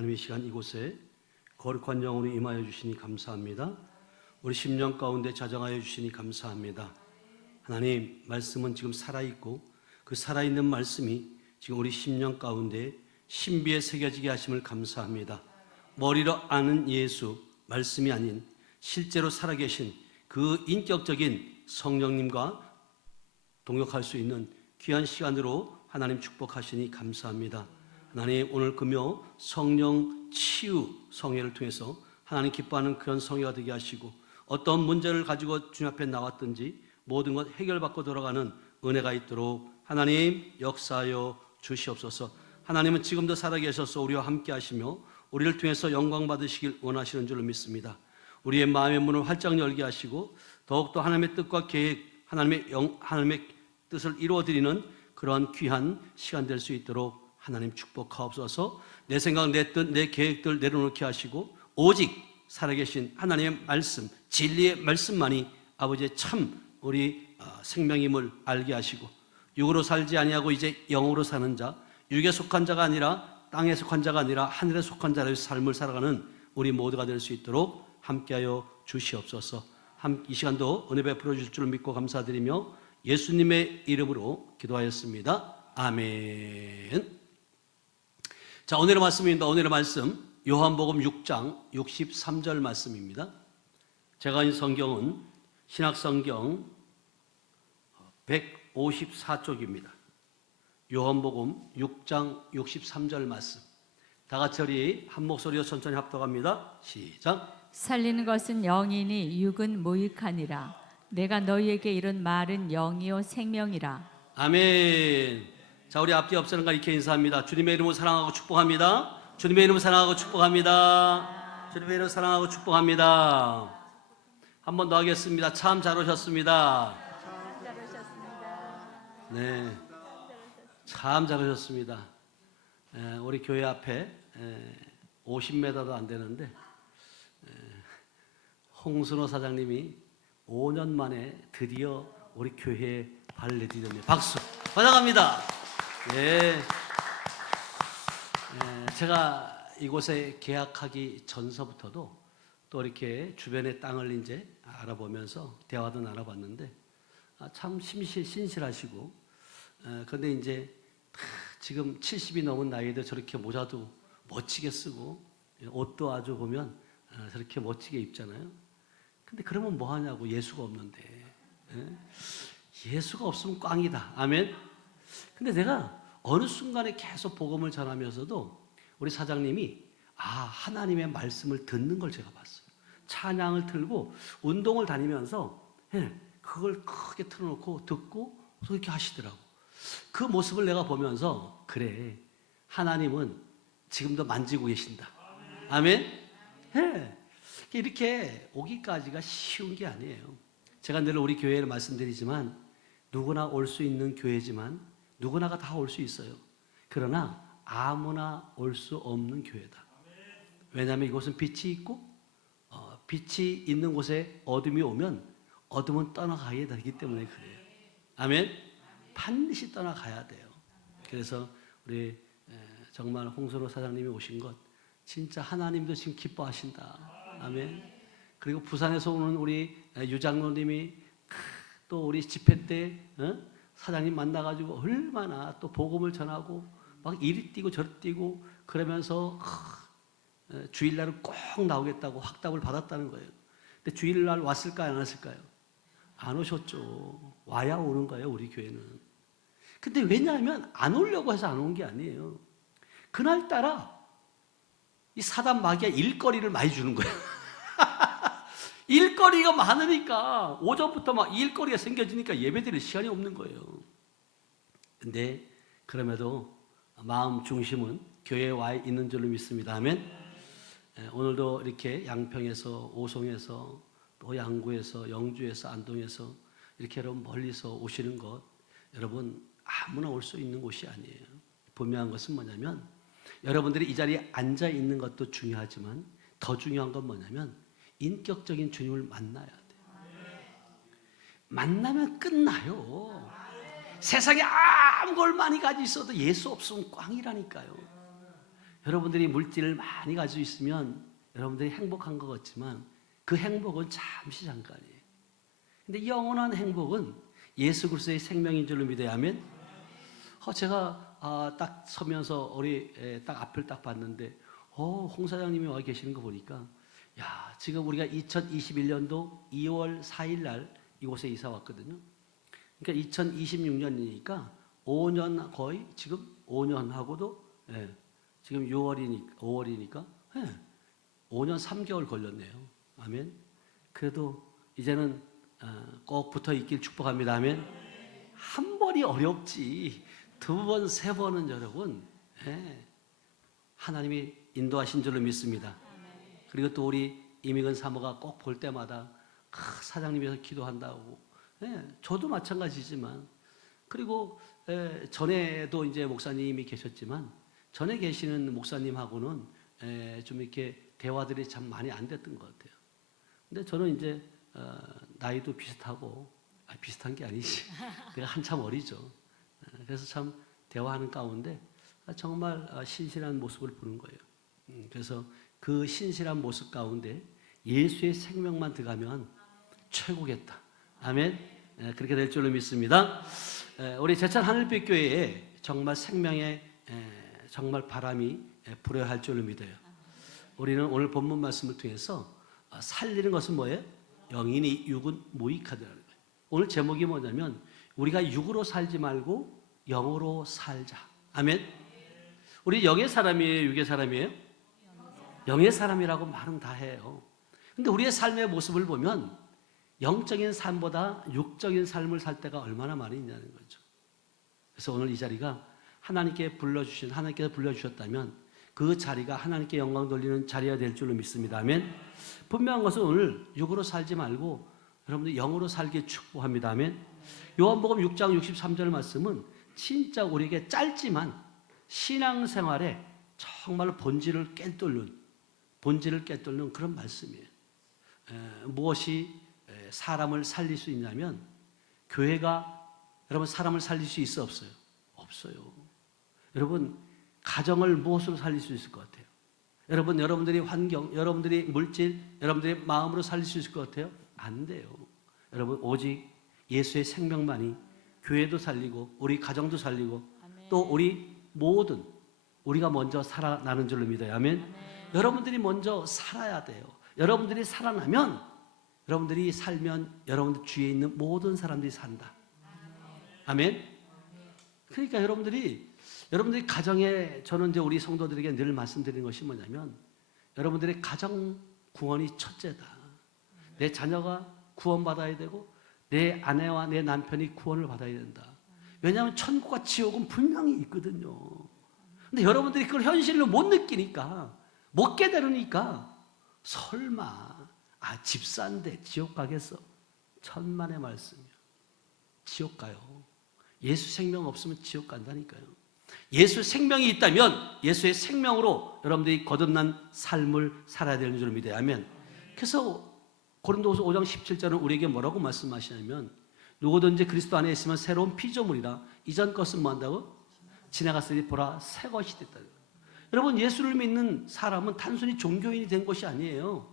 하나님의 시간 이곳에 거룩한 영으로 임하여 주시니 감사합니다. 우리 심령 가운데 자정하여 주시니 감사합니다. 하나님, 말씀은 지금 살아있고 그 살아있는 말씀이 지금 우리 심령 가운데 신비에 새겨지게 하심을 감사합니다. 머리로 아는 예수, 말씀이 아닌 실제로 살아계신 그 인격적인 성령님과 동역할 수 있는 귀한 시간으로 하나님 축복하시니 감사합니다. 하나님, 오늘 금요 성령 치유 성회를 통해서 하나님 기뻐하는 그런 성회가 되게 하시고, 어떤 문제를 가지고 주님 앞에 나왔든지 모든 것 해결받고 돌아가는 은혜가 있도록 하나님 역사하여 주시옵소서. 하나님은 지금도 살아계셔서 우리와 함께 하시며 우리를 통해서 영광 받으시길 원하시는 줄로 믿습니다. 우리의 마음의 문을 활짝 열게 하시고 더욱더 하나님의 뜻과 계획, 하나님의 뜻을 이루어드리는 그러한 귀한 시간 될 수 있도록 하나님 축복하옵소서. 내 생각, 내 뜻, 내 계획들 내려놓게 하시고 오직 살아계신 하나님의 말씀, 진리의 말씀만이 아버지의 참 우리 생명임을 알게 하시고, 육으로 살지 아니하고 이제 영으로 사는 자, 육에 속한 자가 아니라 땅에 속한 자가 아니라 하늘에 속한 자의 삶을 살아가는 우리 모두가 될 수 있도록 함께하여 주시옵소서. 이 시간도 은혜 베풀어 주실 줄 믿고 감사드리며 예수님의 이름으로 기도하였습니다. 아멘. 자, 오늘의 말씀입니다. 오늘의 말씀 요한복음 6장 63절 말씀입니다. 제가 인 성경은 신약성경 154쪽입니다. 요한복음 6장 63절 말씀, 다 같이 우리 한 목소리로 천천히 합독합니다. 시작. 살리는 것은 영이니 육은 무익하니라. 내가 너희에게 이른 말은 영이요 생명이라. 아멘. 자, 우리 앞뒤 없애는 가 이렇게 인사합니다. 주님의 이름으로 사랑하고 축복합니다. 주님의 이름으로 사랑하고 축복합니다. 주님의 이름으로 사랑하고 축복합니다. 한 번 더 하겠습니다. 참 잘 오셨습니다. 네, 참 잘 오셨습니다. 우리 교회 앞에 50m도 안 되는데 홍순호 사장님이 5년 만에 드디어 우리 교회에 발을 내디뎠네요. 박수 환영합니다. 네. 제가 이곳에 계약하기 전서부터도 또 이렇게 주변의 땅을 이제 알아보면서 대화도 나눠봤는데 참 신실하시고, 그런데 이제 지금 70이 넘은 나이에도 저렇게 모자도 멋지게 쓰고 옷도 아주 보면 저렇게 멋지게 입잖아요. 근데 그러면 뭐 하냐고, 예수가 없는데. 예수가 없으면 꽝이다. 아멘. 근데 내가 어느 순간에 계속 복음을 전하면서도 우리 사장님이 하나님의 말씀을 듣는 걸 제가 봤어요. 찬양을 틀고 운동을 다니면서 그걸 크게 틀어놓고 듣고 또 이렇게 하시더라고. 그 모습을 내가 보면서, 그래, 하나님은 지금도 만지고 계신다. 아멘. 이렇게 오기까지가 쉬운 게 아니에요. 제가 늘 우리 교회를 말씀드리지만 누구나 올 수 있는 교회지만 누구나가 다 올 수 있어요. 그러나 아무나 올 수 없는 교회다. 왜냐하면 이곳은 빛이 있고 빛이 있는 곳에 어둠이 오면 어둠은 떠나가야 되기 때문에 그래요. 아멘. 반드시 떠나가야 돼요. 그래서 우리 정말 홍선호 사장님이 오신 것 진짜 하나님도 지금 기뻐하신다. 아멘. 그리고 부산에서 오는 우리 유장로님이 또 우리 집회 때 사장님 만나가지고 얼마나 또 복음을 전하고 막 이리 뛰고 저리 뛰고 그러면서 주일날은 꼭 나오겠다고 확답을 받았다는 거예요. 근데 주일날 왔을까요, 안 왔을까요? 안 오셨죠. 와야 오는 거예요, 우리 교회는. 근데 왜냐하면 안 오려고 해서 안 온 게 아니에요. 그날따라 이 사단 마귀가 일거리를 많이 주는 거예요. 일거리가 많으니까 오전부터 막 일거리가 생겨지니까 예배드릴 시간이 없는 거예요. 근데 그럼에도 마음 중심은 교회에 와 있는 줄로 믿습니다. 아멘. 오늘도 이렇게 양평에서, 오송에서, 또 양구에서, 영주에서, 안동에서 이렇게 여러분 멀리서 오시는 것, 여러분 아무나 올 수 있는 곳이 아니에요. 분명한 것은 뭐냐면 여러분들이 이 자리에 앉아 있는 것도 중요하지만 더 중요한 건 뭐냐면 인격적인 주님을 만나야 돼요. 만나면 끝나요. 세상에 아무 걸 많이 가지고 있어도 예수 없으면 꽝이라니까요. 여러분들이 물질을 많이 가지고 있으면 여러분들이 행복한 것 같지만 그 행복은 잠시 잠깐이에요. 근데 영원한 행복은 예수 그리스도의 생명인 줄로 믿어야 하면 제가 딱 서면서 우리 딱 앞을 딱 봤는데 홍 사장님이 와 계시는 거 보니까 야, 지금 우리가 2021년도 2월 4일 날 이곳에 이사 왔거든요. 그러니까 2026년이니까 5년 거의 지금 5년 하고도 지금 5월이니까 5년 3개월 걸렸네요. 아멘. 그래도 이제는 꼭 붙어 있길 축복합니다. 아멘. 한 번이 어렵지 두 번, 세 번은 여러분 하나님이 인도하신 줄로 믿습니다. 그리고 또 우리 이미근 사모가 꼭 볼 때마다 사장님께서 기도한다고. 저도 마찬가지지만 그리고 전에도 이제 목사님이 계셨지만 전에 계시는 목사님하고는 좀 이렇게 대화들이 참 많이 안 됐던 것 같아요. 근데 저는 이제 나이도 비슷하고 비슷한 게 아니지. 내가 한참 어리죠. 그래서 참 대화하는 가운데 정말 신실한 모습을 보는 거예요. 그래서 그 신실한 모습 가운데 예수의 생명만 들어가면 최고겠다. 아멘. 그렇게 될 줄로 믿습니다. 우리 제천 하늘빛 교회에 정말 생명의 정말 바람이 불어야 할 줄로 믿어요. 우리는 오늘 본문 말씀을 통해서 살리는 것은 뭐예요? 영인이 육은 무익하다는 거예요. 오늘 제목이 뭐냐면 우리가 육으로 살지 말고 영으로 살자. 아멘. 우리 영의 사람이에요, 육의 사람이에요? 영의 사람이라고 말은 다 해요. 근데 우리의 삶의 모습을 보면 영적인 삶보다 육적인 삶을 살 때가 얼마나 많이 있냐는 거죠. 그래서 오늘 이 자리가 하나님께서 불러주셨다면 그 자리가 하나님께 영광 돌리는 자리가 될 줄로 믿습니다. 아멘. 분명한 것은 오늘 육으로 살지 말고 여러분들 영으로 살기 축복합니다. 아멘. 요한복음 6장 63절 말씀은 진짜 우리에게 짧지만 신앙생활에 정말로 본질을 꿰뚫는 그런 말씀이에요. 무엇이 사람을 살릴 수 있냐면 교회가 여러분 사람을 살릴 수 있어 없어요? 없어요. 여러분 가정을 무엇으로 살릴 수 있을 것 같아요? 여러분들이 환경, 여러분들이 물질, 여러분들이 마음으로 살릴 수 있을 것 같아요? 안 돼요. 여러분 오직 예수의 생명만이 교회도 살리고 우리 가정도 살리고 또 우리 모든 우리가 먼저 살아나는 줄로 믿어요. 아멘. 여러분들이 먼저 살아야 돼요. 여러분들이 살아나면 여러분들이 살면 여러분들 주위에 있는 모든 사람들이 산다. 아멘. 그러니까 여러분들이 가정에 저는 이제 우리 성도들에게 늘 말씀드리는 것이 뭐냐면 여러분들의 가정 구원이 첫째다. 내 자녀가 구원받아야 되고 내 아내와 내 남편이 구원을 받아야 된다. 왜냐하면 천국과 지옥은 분명히 있거든요. 근데 여러분들이 그걸 현실로 못 느끼니까 못 깨달으니까 설마 집사인데 지옥 가겠어? 천만의 말씀이요. 지옥 가요. 예수 생명 없으면 지옥 간다니까요. 예수 생명이 있다면 예수의 생명으로 여러분들이 거듭난 삶을 살아야 되는 줄 믿어요. 아멘. 그래서 고린도후서 5장 17절은 우리에게 뭐라고 말씀하시냐면 누구든지 그리스도 안에 있으면 새로운 피조물이라 이전 것은 뭐한다고? 지나갔으니 보라 새 것이 됐다. 여러분 예수를 믿는 사람은 단순히 종교인이 된 것이 아니에요.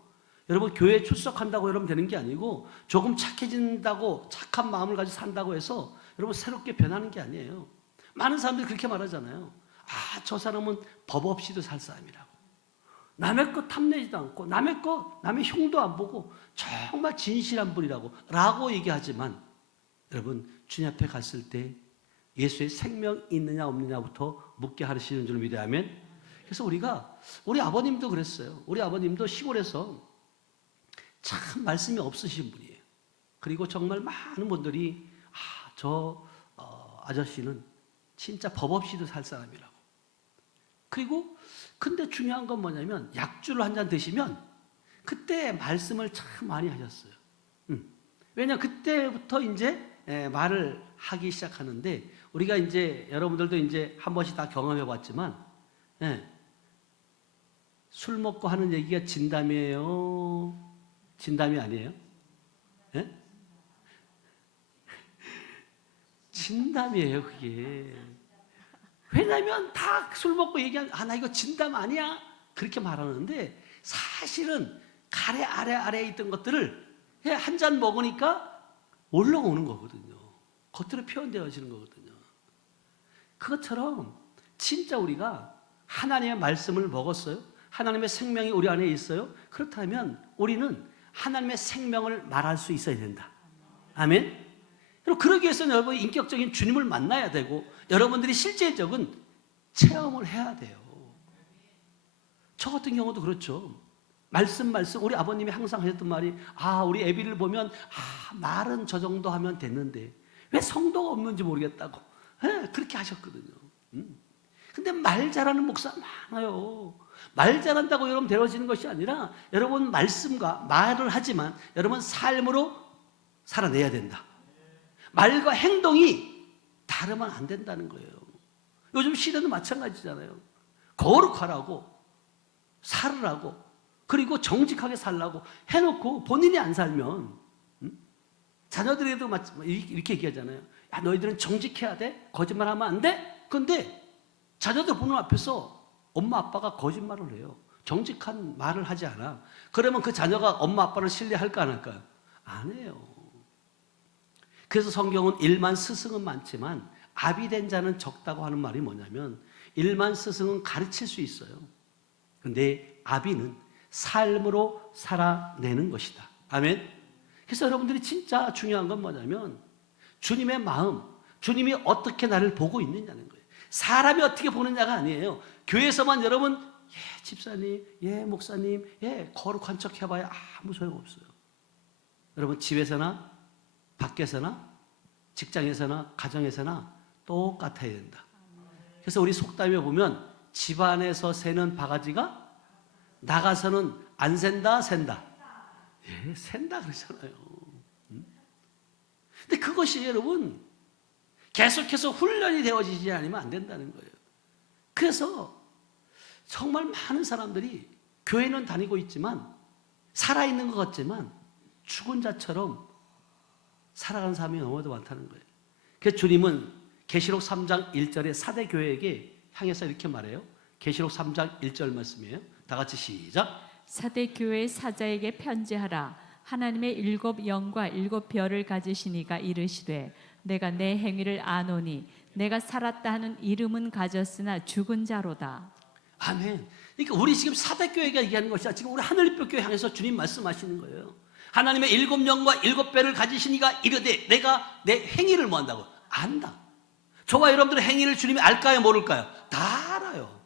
여러분 교회에 출석한다고 여러분 되는 게 아니고 조금 착해진다고 착한 마음을 가지고 산다고 해서 여러분 새롭게 변하는 게 아니에요. 많은 사람들이 그렇게 말하잖아요. 저 사람은 법 없이도 살 사람이라고. 남의 것 탐내지도 않고 남의 흉도 안 보고 정말 진실한 분이라고 라고 얘기하지만 여러분 주님 앞에 갔을 때 예수의 생명 있느냐 없느냐부터 묻게 하시는 줄 믿어야 하면 그래서 우리 아버님도 그랬어요. 우리 아버님도 시골에서 참 말씀이 없으신 분이에요. 그리고 정말 많은 분들이 저 아저씨는 진짜 법 없이도 살 사람이라고. 그리고 근데 중요한 건 뭐냐면 약주를 한 잔 드시면 그때 말씀을 참 많이 하셨어요. 왜냐 그때부터 이제 말을 하기 시작하는데 우리가 이제 여러분들도 이제 한 번씩 다 경험해 봤지만 술 먹고 하는 얘기가 진담이에요? 진담이 아니에요? 진담이에요, 그게. 왜냐하면 다 술 먹고 얘기하면 나 이거 진담 아니야? 그렇게 말하는데 사실은 가래 아래에 있던 것들을 한 잔 먹으니까 올라오는 거거든요. 겉으로 표현되어지는 거거든요. 그것처럼 진짜 우리가 하나님의 말씀을 먹었어요. 하나님의 생명이 우리 안에 있어요. 그렇다면 우리는 하나님의 생명을 말할 수 있어야 된다. 아멘. 그럼 그러기 위해서는 여러분 인격적인 주님을 만나야 되고 여러분들이 실제적인 체험을 해야 돼요. 저 같은 경우도 그렇죠. 말씀 우리 아버님이 항상 하셨던 말이 우리 애비를 보면 말은 저 정도 하면 됐는데 왜 성도가 없는지 모르겠다고 그렇게 하셨거든요. 근데 말 잘하는 목사 많아요. 말 잘한다고 여러분 되어지는 것이 아니라 여러분 말씀과 말을 하지만 여러분 삶으로 살아내야 된다. 말과 행동이 다르면 안 된다는 거예요. 요즘 시대도 마찬가지잖아요. 거룩하라고 살으라고 그리고 정직하게 살라고 해놓고 본인이 안 살면 자녀들에도 이렇게 얘기하잖아요. 야, 너희들은 정직해야 돼? 거짓말하면 안 돼? 그런데 자녀들 보는 앞에서 엄마 아빠가 거짓말을 해요. 정직한 말을 하지 않아. 그러면 그 자녀가 엄마 아빠를 신뢰할까 안 할까요? 안 해요. 그래서 성경은 일만 스승은 많지만 아비된 자는 적다고 하는 말이 뭐냐면 일만 스승은 가르칠 수 있어요. 그런데 아비는 삶으로 살아내는 것이다. 아멘. 그래서 여러분들이 진짜 중요한 건 뭐냐면 주님의 마음, 주님이 어떻게 나를 보고 있느냐는 거예요. 사람이 어떻게 보느냐가 아니에요. 교회에서만 여러분 집사님, 목사님, 거룩한 척 해봐야 아무 소용없어요. 여러분 집에서나 밖에서나 직장에서나 가정에서나 똑같아야 된다. 그래서 우리 속담에 보면 집안에서 새는 바가지가 나가서는 안 샌다, 샌다. 샌다 그러잖아요. 근데 그것이 여러분 계속해서 훈련이 되어지지 않으면 안 된다는 거예요. 그래서 정말 많은 사람들이 교회는 다니고 있지만 살아있는 것 같지만 죽은 자처럼 살아가는 사람이 너무도 많다는 거예요. 그래서 주님은 계시록 3장 1절에 사대 교회에게 향해서 이렇게 말해요. 계시록 3장 1절 말씀이에요. 다 같이 시작. 사대 교회 사자에게 편지하라. 하나님의 7 영과 7 별을 가지신 이가 이르시되 내가 내 행위를 아노니 내가 살았다 하는 이름은 가졌으나 죽은 자로다. 아멘. 그러니까 우리 지금 사대 교회가 얘기하는 것이 아니라 지금 우리 하늘빛 교회 향해서 주님 말씀하시는 거예요. 하나님의 7 영과 7 별을 가지신 이가 이르되 내가 내 행위를 뭐 한다고? 안다. 저와 여러분들의 행위를 주님이 알까요 모를까요? 다 알아요.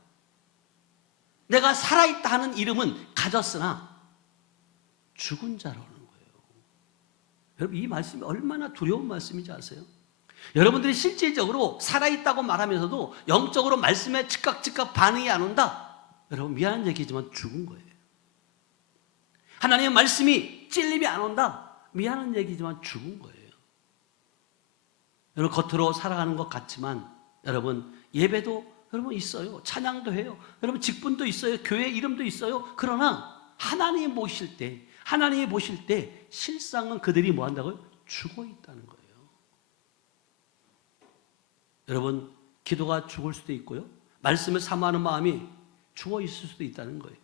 내가 살아있다 하는 이름은 가졌으나 죽은 자라는 거예요. 여러분 이 말씀이 얼마나 두려운 말씀인지 아세요? 여러분들이 실질적으로 살아있다고 말하면서도 영적으로 말씀에 즉각 반응이 안 온다. 여러분 미안한 얘기지만 죽은 거예요. 하나님의 말씀이 찔림이 안 온다. 미안한 얘기지만 죽은 거예요. 여러분 겉으로 살아가는 것 같지만 여러분 예배도 여러분 있어요. 찬양도 해요. 여러분 직분도 있어요. 교회 이름도 있어요. 그러나 하나님이 보실 때 실상은 그들이 뭐 한다고요? 죽어 있다는 거예요. 여러분 기도가 죽을 수도 있고요. 말씀을 사모하는 마음이 죽어 있을 수도 있다는 거예요.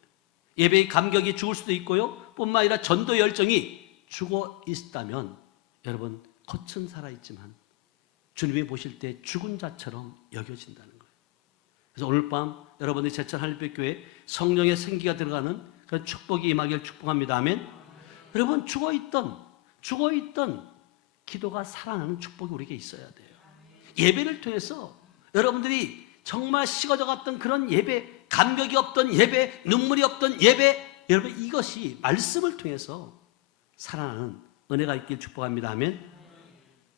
예배의 감격이 죽을 수도 있고요. 뿐만 아니라 전도 열정이 죽어 있다면 여러분 겉은 살아있지만 주님이 보실 때 죽은 자처럼 여겨진다는 거예요. 그래서 오늘 밤 여러분의 제천 하늘빛교회 성령의 생기가 들어가는 그런 축복이 임하기를 축복합니다. 아멘. 여러분 죽어있던 기도가 살아나는 축복이 우리에게 있어야 돼요. 예배를 통해서 여러분들이 정말 식어져 갔던 그런 예배, 감격이 없던 예배, 눈물이 없던 예배, 여러분 이것이 말씀을 통해서 살아나는 은혜가 있길 축복합니다. 아멘.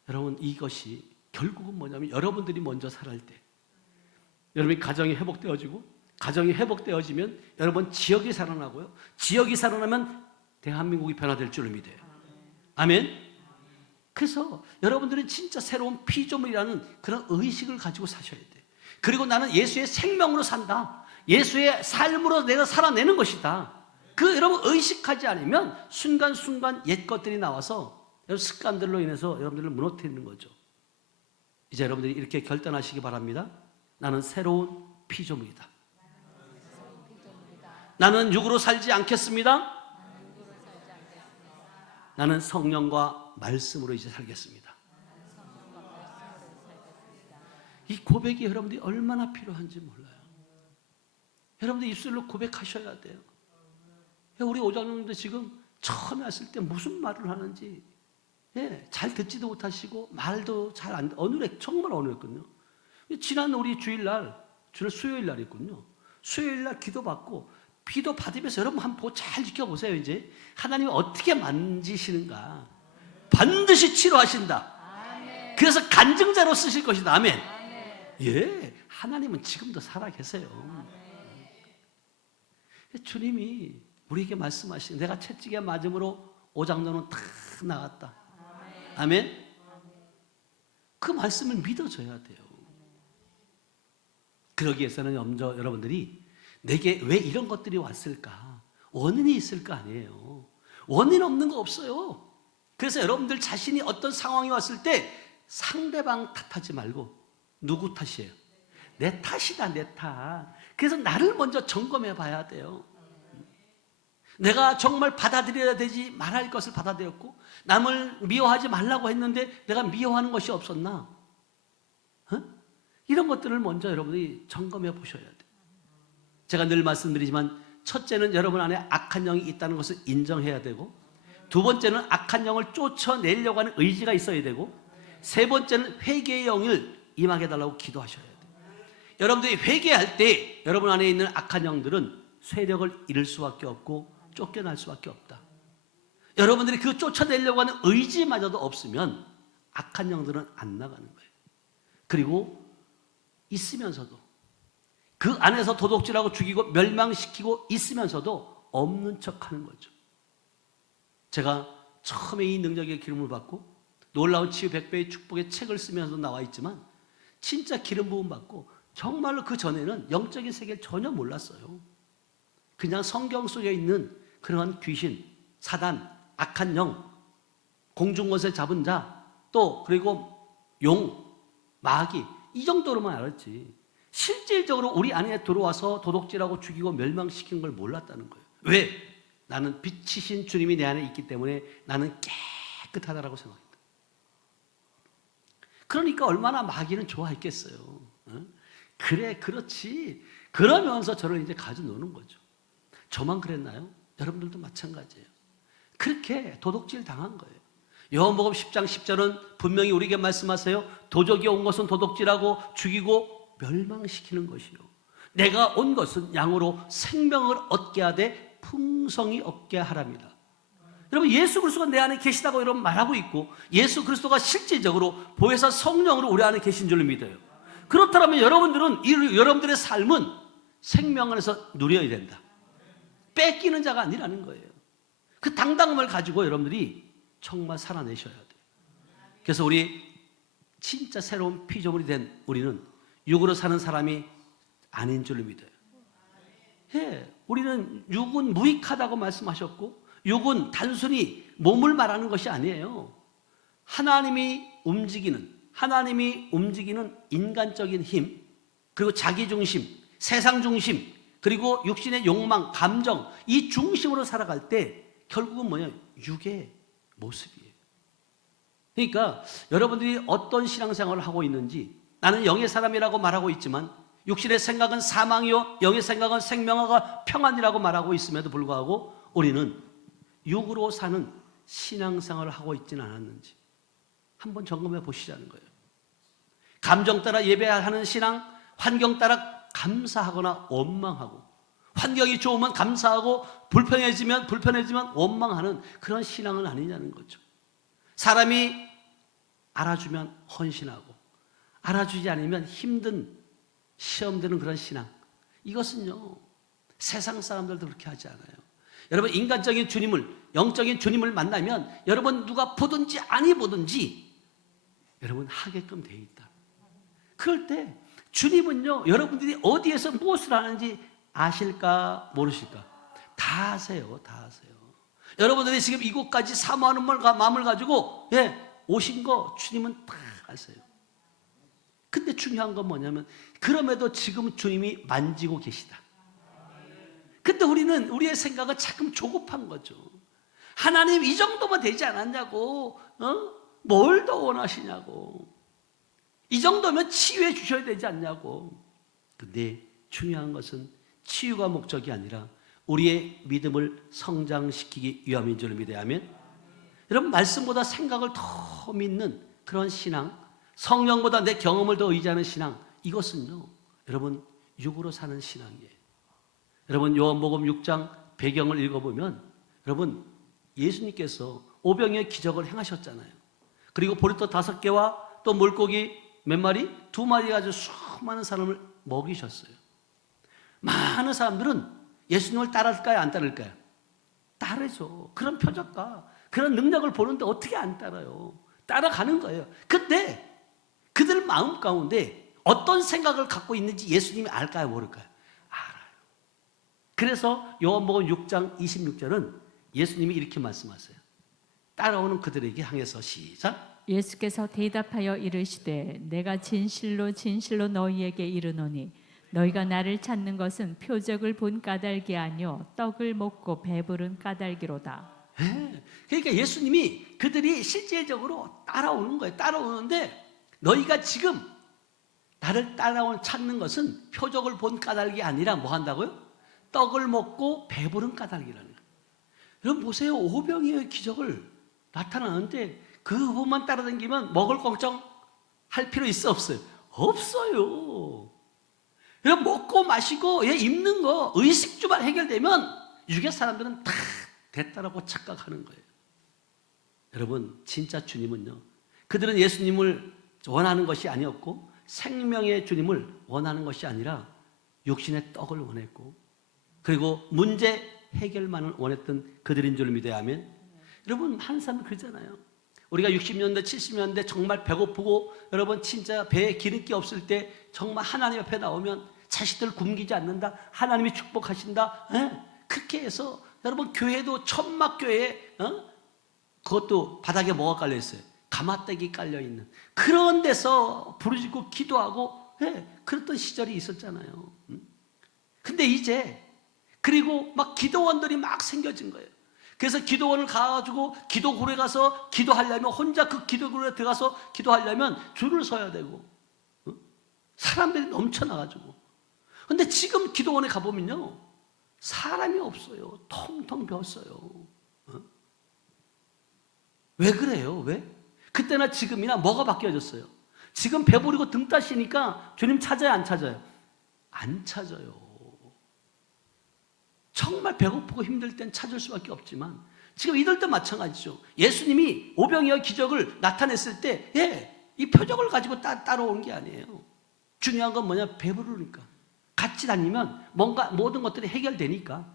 여러분 이것이 결국은 뭐냐면 여러분들이 먼저 살아날 때 여러분이 가정이 회복되어지고 가정이 회복되어지면 여러분 지역이 살아나고요. 지역이 살아나면 대한민국이 변화될 줄을 믿어요. 아멘. 그래서 여러분들은 진짜 새로운 피조물이라는 그런 의식을 가지고 사셔야 돼요. 그리고 나는 예수의 생명으로 산다. 예수의 삶으로 내가 살아내는 것이다. 그 여러분 의식하지 않으면 순간순간 옛 것들이 나와서 여러분 습관들로 인해서 여러분들을 무너뜨리는 거죠. 이제 여러분들이 이렇게 결단하시기 바랍니다. 나는 새로운 피조물이다. 나는 육으로 살지 않겠습니다. 나는 성령과 말씀으로 이제 살겠습니다. 이 고백이 여러분들이 얼마나 필요한지 몰라요. 여러분들 입술로 고백하셔야 돼요. 우리 오장님도 지금 처음에 왔을 때 무슨 말을 하는지 잘 듣지도 못하시고 말도 잘 안, 정말 어눌했거든요. 지난 우리 주일 수요일 날이군요. 수요일 날 기도받고 기도 받으면서 여러분 한번 잘 지켜보세요. 이제 하나님이 어떻게 만지시는가. 반드시 치료하신다. 아멘. 그래서 간증자로 쓰실 것이다. 아멘. 아멘. 하나님은 지금도 살아계세요. 주님이 우리에게 말씀하신 내가 채찍에 맞음으로 오장로는 다 나갔다. 아멘. 그 말씀을 믿어줘야 돼요. 그러기 위해서는 여러분들이 내게 왜 이런 것들이 왔을까? 원인이 있을 거 아니에요. 원인 없는 거 없어요. 그래서 여러분들 자신이 어떤 상황이 왔을 때 상대방 탓하지 말고 누구 탓이에요? 내 탓이다, 내 탓. 그래서 나를 먼저 점검해 봐야 돼요. 내가 정말 받아들여야 되지 말할 것을 받아들였고 남을 미워하지 말라고 했는데 내가 미워하는 것이 없었나? 이런 것들을 먼저 여러분이 점검해 보셔야 돼요. 제가 늘 말씀드리지만 첫째는 여러분 안에 악한 영이 있다는 것을 인정해야 되고, 두 번째는 악한 영을 쫓아내려고 하는 의지가 있어야 되고, 세 번째는 회개의 영을 임하게 해달라고 기도하셔야 돼요. 여러분들이 회개할 때 여러분 안에 있는 악한 영들은 세력을 잃을 수밖에 없고 쫓겨날 수밖에 없다. 여러분들이 그 쫓아내려고 하는 의지마저도 없으면 악한 영들은 안 나가는 거예요. 그리고 있으면서도 그 안에서 도둑질하고 죽이고 멸망시키고 있으면서도 없는 척하는 거죠. 제가 처음에 이 능력의 기름을 받고 놀라운 치유 100배의 축복의 책을 쓰면서 나와 있지만 진짜 기름 부음 받고 정말로 그 전에는 영적인 세계를 전혀 몰랐어요. 그냥 성경 속에 있는 그러한 귀신, 사단, 악한 영, 공중권세 잡은 자, 또 그리고 용, 마귀 이 정도로만 알았지 실질적으로 우리 안에 들어와서 도둑질하고 죽이고 멸망시키는 걸 몰랐다는 거예요. 왜? 나는 빛이신 주님이 내 안에 있기 때문에 나는 깨끗하다라고 생각합니다. 그러니까 얼마나 마귀는 좋아했겠어요. 그래, 그렇지. 그러면서 저를 이제 가져 노는 거죠. 저만 그랬나요? 여러분들도 마찬가지예요. 그렇게 도둑질 당한 거예요. 요한복음 10장 10절은 분명히 우리에게 말씀하세요. 도적이 온 것은 도둑질하고 죽이고 멸망시키는 것이요. 내가 온 것은 양으로 생명을 얻게 하되 풍성히 얻게 하랍니다. 여러분, 예수 그리스도가 내 안에 계시다고 여러분 말하고 있고 예수 그리스도가 실질적으로 보혜사 성령으로 우리 안에 계신 줄 믿어요. 그렇다면 여러분들의 삶은 생명 안에서 누려야 된다. 뺏기는 자가 아니라는 거예요. 그 당당함을 가지고 여러분들이 정말 살아내셔야 돼요. 그래서 우리 진짜 새로운 피조물이 된 우리는 육으로 사는 사람이 아닌 줄로 믿어요. 우리는 육은 무익하다고 말씀하셨고 육은 단순히 몸을 말하는 것이 아니에요. 하나님이 움직이는 인간적인 힘, 그리고 자기중심, 세상중심, 그리고 육신의 욕망, 감정, 이 중심으로 살아갈 때 결국은 뭐냐? 육의 모습이에요. 그러니까 여러분들이 어떤 신앙생활을 하고 있는지, 나는 영의 사람이라고 말하고 있지만 육신의 생각은 사망이요 영의 생각은 생명과 평안이라고 말하고 있음에도 불구하고 우리는 육으로 사는 신앙생활을 하고 있지는 않았는지 한번 점검해 보시자는 거예요. 감정 따라 예배하는 신앙, 환경 따라 감사하거나 원망하고, 환경이 좋으면 감사하고 불편해지면 원망하는 그런 신앙은 아니냐는 거죠. 사람이 알아주면 헌신하고 알아주지 않으면 힘든 시험되는 그런 신앙, 이것은요 세상 사람들도 그렇게 하지 않아요. 여러분, 인간적인 주님을, 영적인 주님을 만나면 여러분 누가 보든지 아니 보든지 여러분 하게끔 돼 있다. 그럴 때 주님은요 여러분들이 어디에서 무엇을 하는지 아실까 모르실까? 다 아세요. 다 아세요. 여러분들이 지금 이곳까지 사모하는 마음을 가지고 오신 거 주님은 다 아세요. 근데 중요한 건 뭐냐면 그럼에도 지금 주님이 만지고 계시다. 근데 우리는 우리의 생각은 자꾸 조급한 거죠. 하나님 이 정도면 되지 않았냐고, 뭘 더 원하시냐고, 이 정도면 치유해 주셔야 되지 않냐고. 근데 중요한 것은 치유가 목적이 아니라 우리의 믿음을 성장시키기 위함인 줄 믿어야 하면, 여러분 말씀보다 생각을 더 믿는 그런 신앙, 성령보다 내 경험을 더 의지하는 신앙, 이것은요 여러분 육으로 사는 신앙이에요. 여러분 요한복음 6장 배경을 읽어보면 여러분 예수님께서 오병이의 기적을 행하셨잖아요. 그리고 보리떡 5개와 또 물고기 몇 마리? 2마리 가지고 수많은 사람을 먹이셨어요. 많은 사람들은 예수님을 따를까요? 안 따를까요? 따르죠. 그런 표적과 그런 능력을 보는데 어떻게 안 따라요? 따라가는 거예요. 근데 그들 마음 가운데 어떤 생각을 갖고 있는지 예수님이 알까요? 모를까요? 알아요. 그래서 요한복음 6장 26절은 예수님이 이렇게 말씀하세요. 따라오는 그들에게 향해서 시작. 예수께서 대답하여 이르시되 내가 진실로 진실로 너희에게 이르노니 너희가 나를 찾는 것은 표적을 본 까닭이 아니요 떡을 먹고 배부른 까닭이로다. 그러니까 예수님이 그들이 실제적으로 따라오는 거예요. 따라오는데 너희가 지금 나를 찾는 것은 표적을 본 까닭이 아니라 뭐 한다고요? 떡을 먹고 배부른 까닭이라는 거예요. 여러분 보세요. 오병이어의 기적을 나타나는데 그 후만 따라다니면 먹을 걱정 할 필요 있어 없어요? 없어요. 여러분 먹고 마시고 입는 거 의식주만 해결되면 유괴 사람들은 다 됐다라고 착각하는 거예요. 여러분 진짜 주님은요 그들은 예수님을 원하는 것이 아니었고 생명의 주님을 원하는 것이 아니라 육신의 떡을 원했고 그리고 문제 해결만을 원했던 그들인 줄 믿어야 하면, 여러분 한 사람은 그러잖아요. 우리가 60년대 70년대 정말 배고프고 여러분 진짜 배에 기름기 없을 때 정말 하나님 앞에 나오면 자식들 굶기지 않는다, 하나님이 축복하신다, 그렇게 해서 여러분 교회도 천막교회, 그것도 바닥에 뭐가 깔려 있어요? 가마떼기 깔려 있는 그런 데서 부르짖고 기도하고 그랬던 시절이 있었잖아요. 근데 이제 그리고 막 기도원들이 막 생겨진 거예요. 그래서 기도원을 가가지고 기도굴에 가서 기도하려면 혼자 그 기도굴에 들어가서 기도하려면 줄을 서야 되고 사람들이 넘쳐나가지고. 근데 지금 기도원에 가보면요 사람이 없어요. 텅텅 비었어요. 왜 그래요? 왜? 그때나 지금이나 뭐가 바뀌어졌어요? 지금 배부리고 등 따시니까 주님 찾아요? 안 찾아요? 안 찾아요. 정말 배고프고 힘들 땐 찾을 수밖에 없지만 지금 이들도 마찬가지죠. 예수님이 오병이어 기적을 나타냈을 때 이 표적을 가지고 따라오는 게 아니에요. 중요한 건 뭐냐? 배부르니까. 같이 다니면 뭔가 모든 것들이 해결되니까.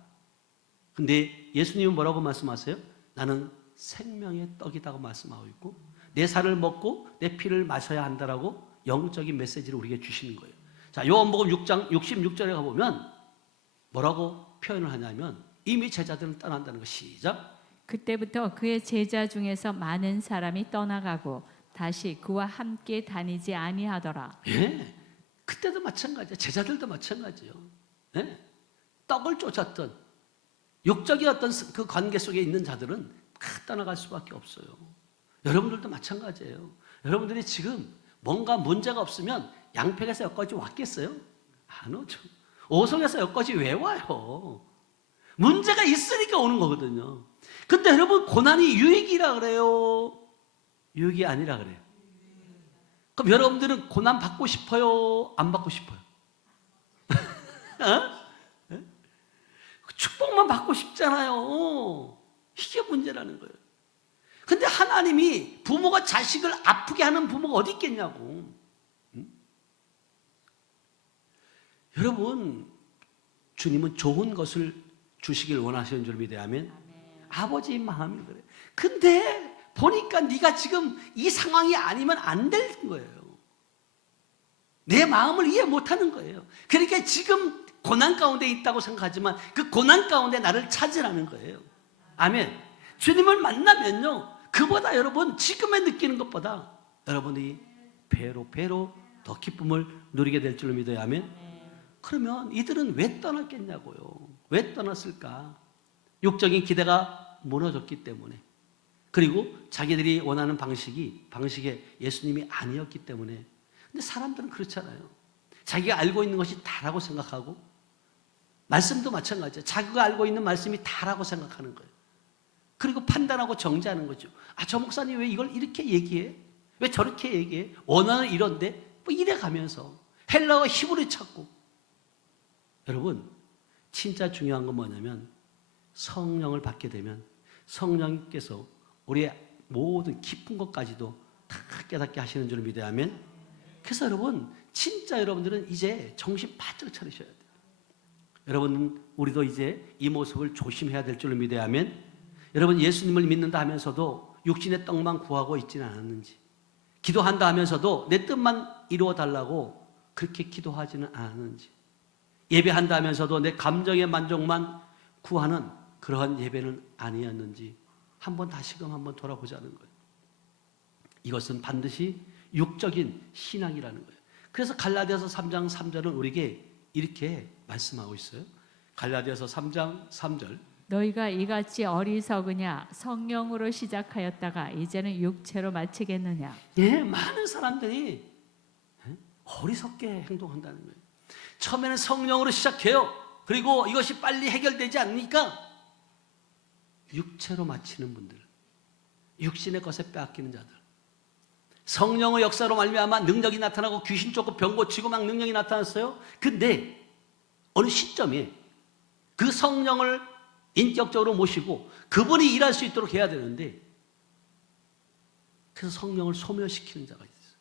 근데 예수님은 뭐라고 말씀하세요? 나는 생명의 떡이라고 말씀하고 있고 내 살을 먹고 내 피를 마셔야 한다라고 영적인 메시지를 우리에게 주시는 거예요. 자, 요한복음 6장 66절에 가보면 뭐라고 표현을 하냐면 이미 제자들은 떠난다는 거. 시작. 그때부터 그의 제자 중에서 많은 사람이 떠나가고 다시 그와 함께 다니지 아니하더라. 그때도 마찬가지예요. 제자들도 마찬가지예요. 떡을 쫓았던 육적인 어떤 그 관계 속에 있는 자들은 떠나갈 수밖에 없어요. 여러분들도 마찬가지예요. 여러분들이 지금 뭔가 문제가 없으면 양평에서 여기까지 왔겠어요? 안 오죠. 오송에서 여기까지 왜 와요? 문제가 있으니까 오는 거거든요. 근데 여러분 고난이 유익이라 그래요? 유익이 아니라 그래요? 그럼 여러분들은 고난 받고 싶어요? 안 받고 싶어요? 축복만 받고 싶잖아요. 이게 문제라는 거예요. 근데 하나님이 부모가 자식을 아프게 하는 부모가 어디 있겠냐고. 여러분 주님은 좋은 것을 주시길 원하시는 줄 믿어야 하면 아버지의 마음이 그래요. 근데 보니까 네가 지금 이 상황이 아니면 안 되는 거예요. 내 마음을 이해 못하는 거예요. 그러니까 지금 고난 가운데 있다고 생각하지만 그 고난 가운데 나를 찾으라는 거예요. 아멘. 주님을 만나면요 그보다 여러분 지금에 느끼는 것보다 여러분이 배로 더 기쁨을 누리게 될 줄로 믿어야 하면. 그러면 이들은 왜 떠났겠냐고요. 왜 떠났을까? 육적인 기대가 무너졌기 때문에, 그리고 자기들이 원하는 방식에 예수님이 아니었기 때문에. 근데 사람들은 그렇잖아요. 자기가 알고 있는 것이 다라고 생각하고, 말씀도 마찬가지예요. 자기가 알고 있는 말씀이 다라고 생각하는 거예요. 그리고 판단하고 정죄하는 거죠. 아, 저 목사님 왜 이걸 이렇게 얘기해? 왜 저렇게 얘기해? 원어는 이런데 뭐 이래 가면서 헬라어 히브리 찾고. 여러분, 진짜 중요한 건 뭐냐면 성령을 받게 되면 성령께서 우리의 모든 깊은 것까지도 다 깨닫게 하시는 줄 믿어야 하면. 그래서 여러분, 진짜 여러분들은 이제 정신 바짝 차리셔야 돼요. 여러분, 우리도 이제 이 모습을 조심해야 될 줄로 믿어야 하면. 여러분, 예수님을 믿는다 하면서도 육신의 떡만 구하고 있지는 않았는지, 기도한다 하면서도 내 뜻만 이루어 달라고 그렇게 기도하지는 않았는지, 예배한다 하면서도 내 감정의 만족만 구하는 그러한 예배는 아니었는지 한번 다시금 한번 돌아보자는 거예요. 이것은 반드시 육적인 신앙이라는 거예요. 그래서 갈라디아서 3장 3절은 우리에게 이렇게 말씀하고 있어요. 갈라디아서 3장 3절. 너희가 이같이 어리석으냐? 성령으로 시작하였다가 이제는 육체로 마치겠느냐? 예, 많은 사람들이 어리석게 행동한다는 거예요. 처음에는 성령으로 시작해요. 그리고 이것이 빨리 해결되지 않으니까 육체로 마치는 분들, 육신의 것에 빼앗기는 자들, 성령의 역사로 말미암아 능력이 나타나고 귀신 쫓고 병 고치고 막 능력이 나타났어요. 근데 어느 시점에 그 성령을 인격적으로 모시고 그분이 일할 수 있도록 해야 되는데, 그래서 성령을 소멸시키는 자가 있어요.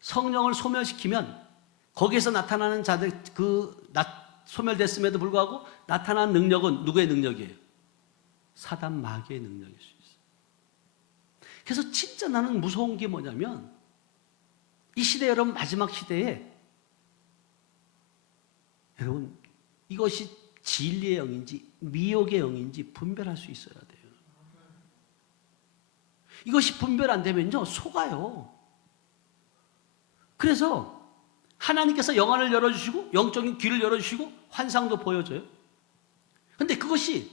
성령을 소멸시키면 거기에서 나타나는 자들, 소멸됐음에도 불구하고 나타나는 능력은 누구의 능력이에요? 사단 마귀의 능력일 수 있어요. 그래서 진짜 나는 무서운 게 뭐냐면, 이 시대, 여러분, 마지막 시대에 여러분, 이것이 진리의 영인지 미혹의 영인지 분별할 수 있어야 돼요. 이것이 분별 안 되면요, 속아요. 그래서 하나님께서 영안을 열어주시고 영적인 귀를 열어주시고 환상도 보여줘요. 그런데 그것이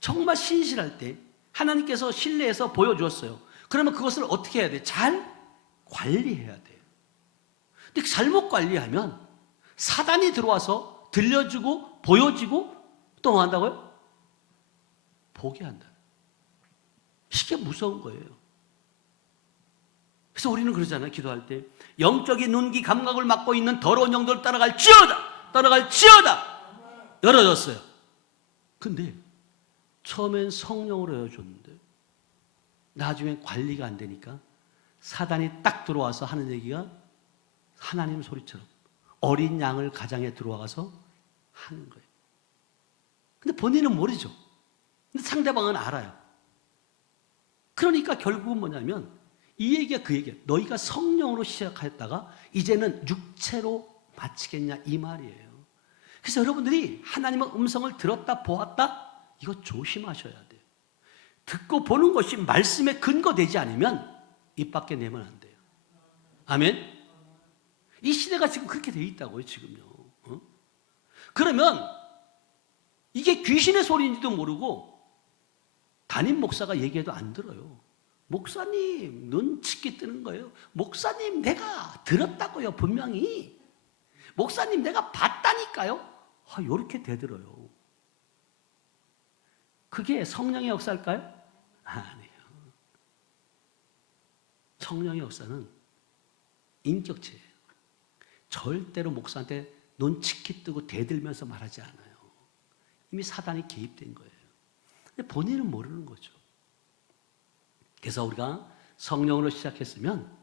정말 신실할 때 하나님께서 신뢰해서 보여주었어요. 그러면 그것을 어떻게 해야 돼? 잘 관리해야 돼요. 근데 잘못 관리하면 사단이 들어와서 들려주고 보여지고 또 뭐 한다고요? 보게 한다. 이게 무서운 거예요. 그래서 우리는 그러잖아요. 기도할 때 영적인 눈기 감각을 맡고 있는 더러운 영들 따라갈지어다, 따라갈지어다. 열어줬어요. 근데 처음엔 성령으로 열어줬는데 나중엔 관리가 안 되니까 사단이 딱 들어와서 하는 얘기가 하나님 소리처럼 어린 양을 가장에 들어와서 하는 거예요. 근데 본인은 모르죠. 근데 상대방은 알아요. 그러니까 결국은 뭐냐면 이 얘기가 그 얘기예요. 너희가 성령으로 시작하였다가 이제는 육체로 마치겠냐, 이 말이에요. 그래서 여러분들이 하나님의 음성을 들었다 보았다, 이거 조심하셔야 돼요. 듣고 보는 것이 말씀에 근거되지 않으면 입 밖에 내면 안 돼요. 아멘. 이 시대가 지금 그렇게 돼 있다고요, 지금요. 그러면 이게 귀신의 소리인지도 모르고 담임 목사가 얘기해도 안 들어요. 목사님, 눈치기 뜨는 거예요. 목사님, 내가 들었다고요, 분명히. 목사님, 내가 봤다니까요. 이렇게 되들어요. 그게 성령의 역사일까요? 아니에요. 성령의 역사는 인격체예요. 절대로 목사한테 눈치기 뜨고 대들면서 말하지 않아요. 이미 사단이 개입된 거예요. 근데 본인은 모르는 거죠. 그래서 우리가 성령으로 시작했으면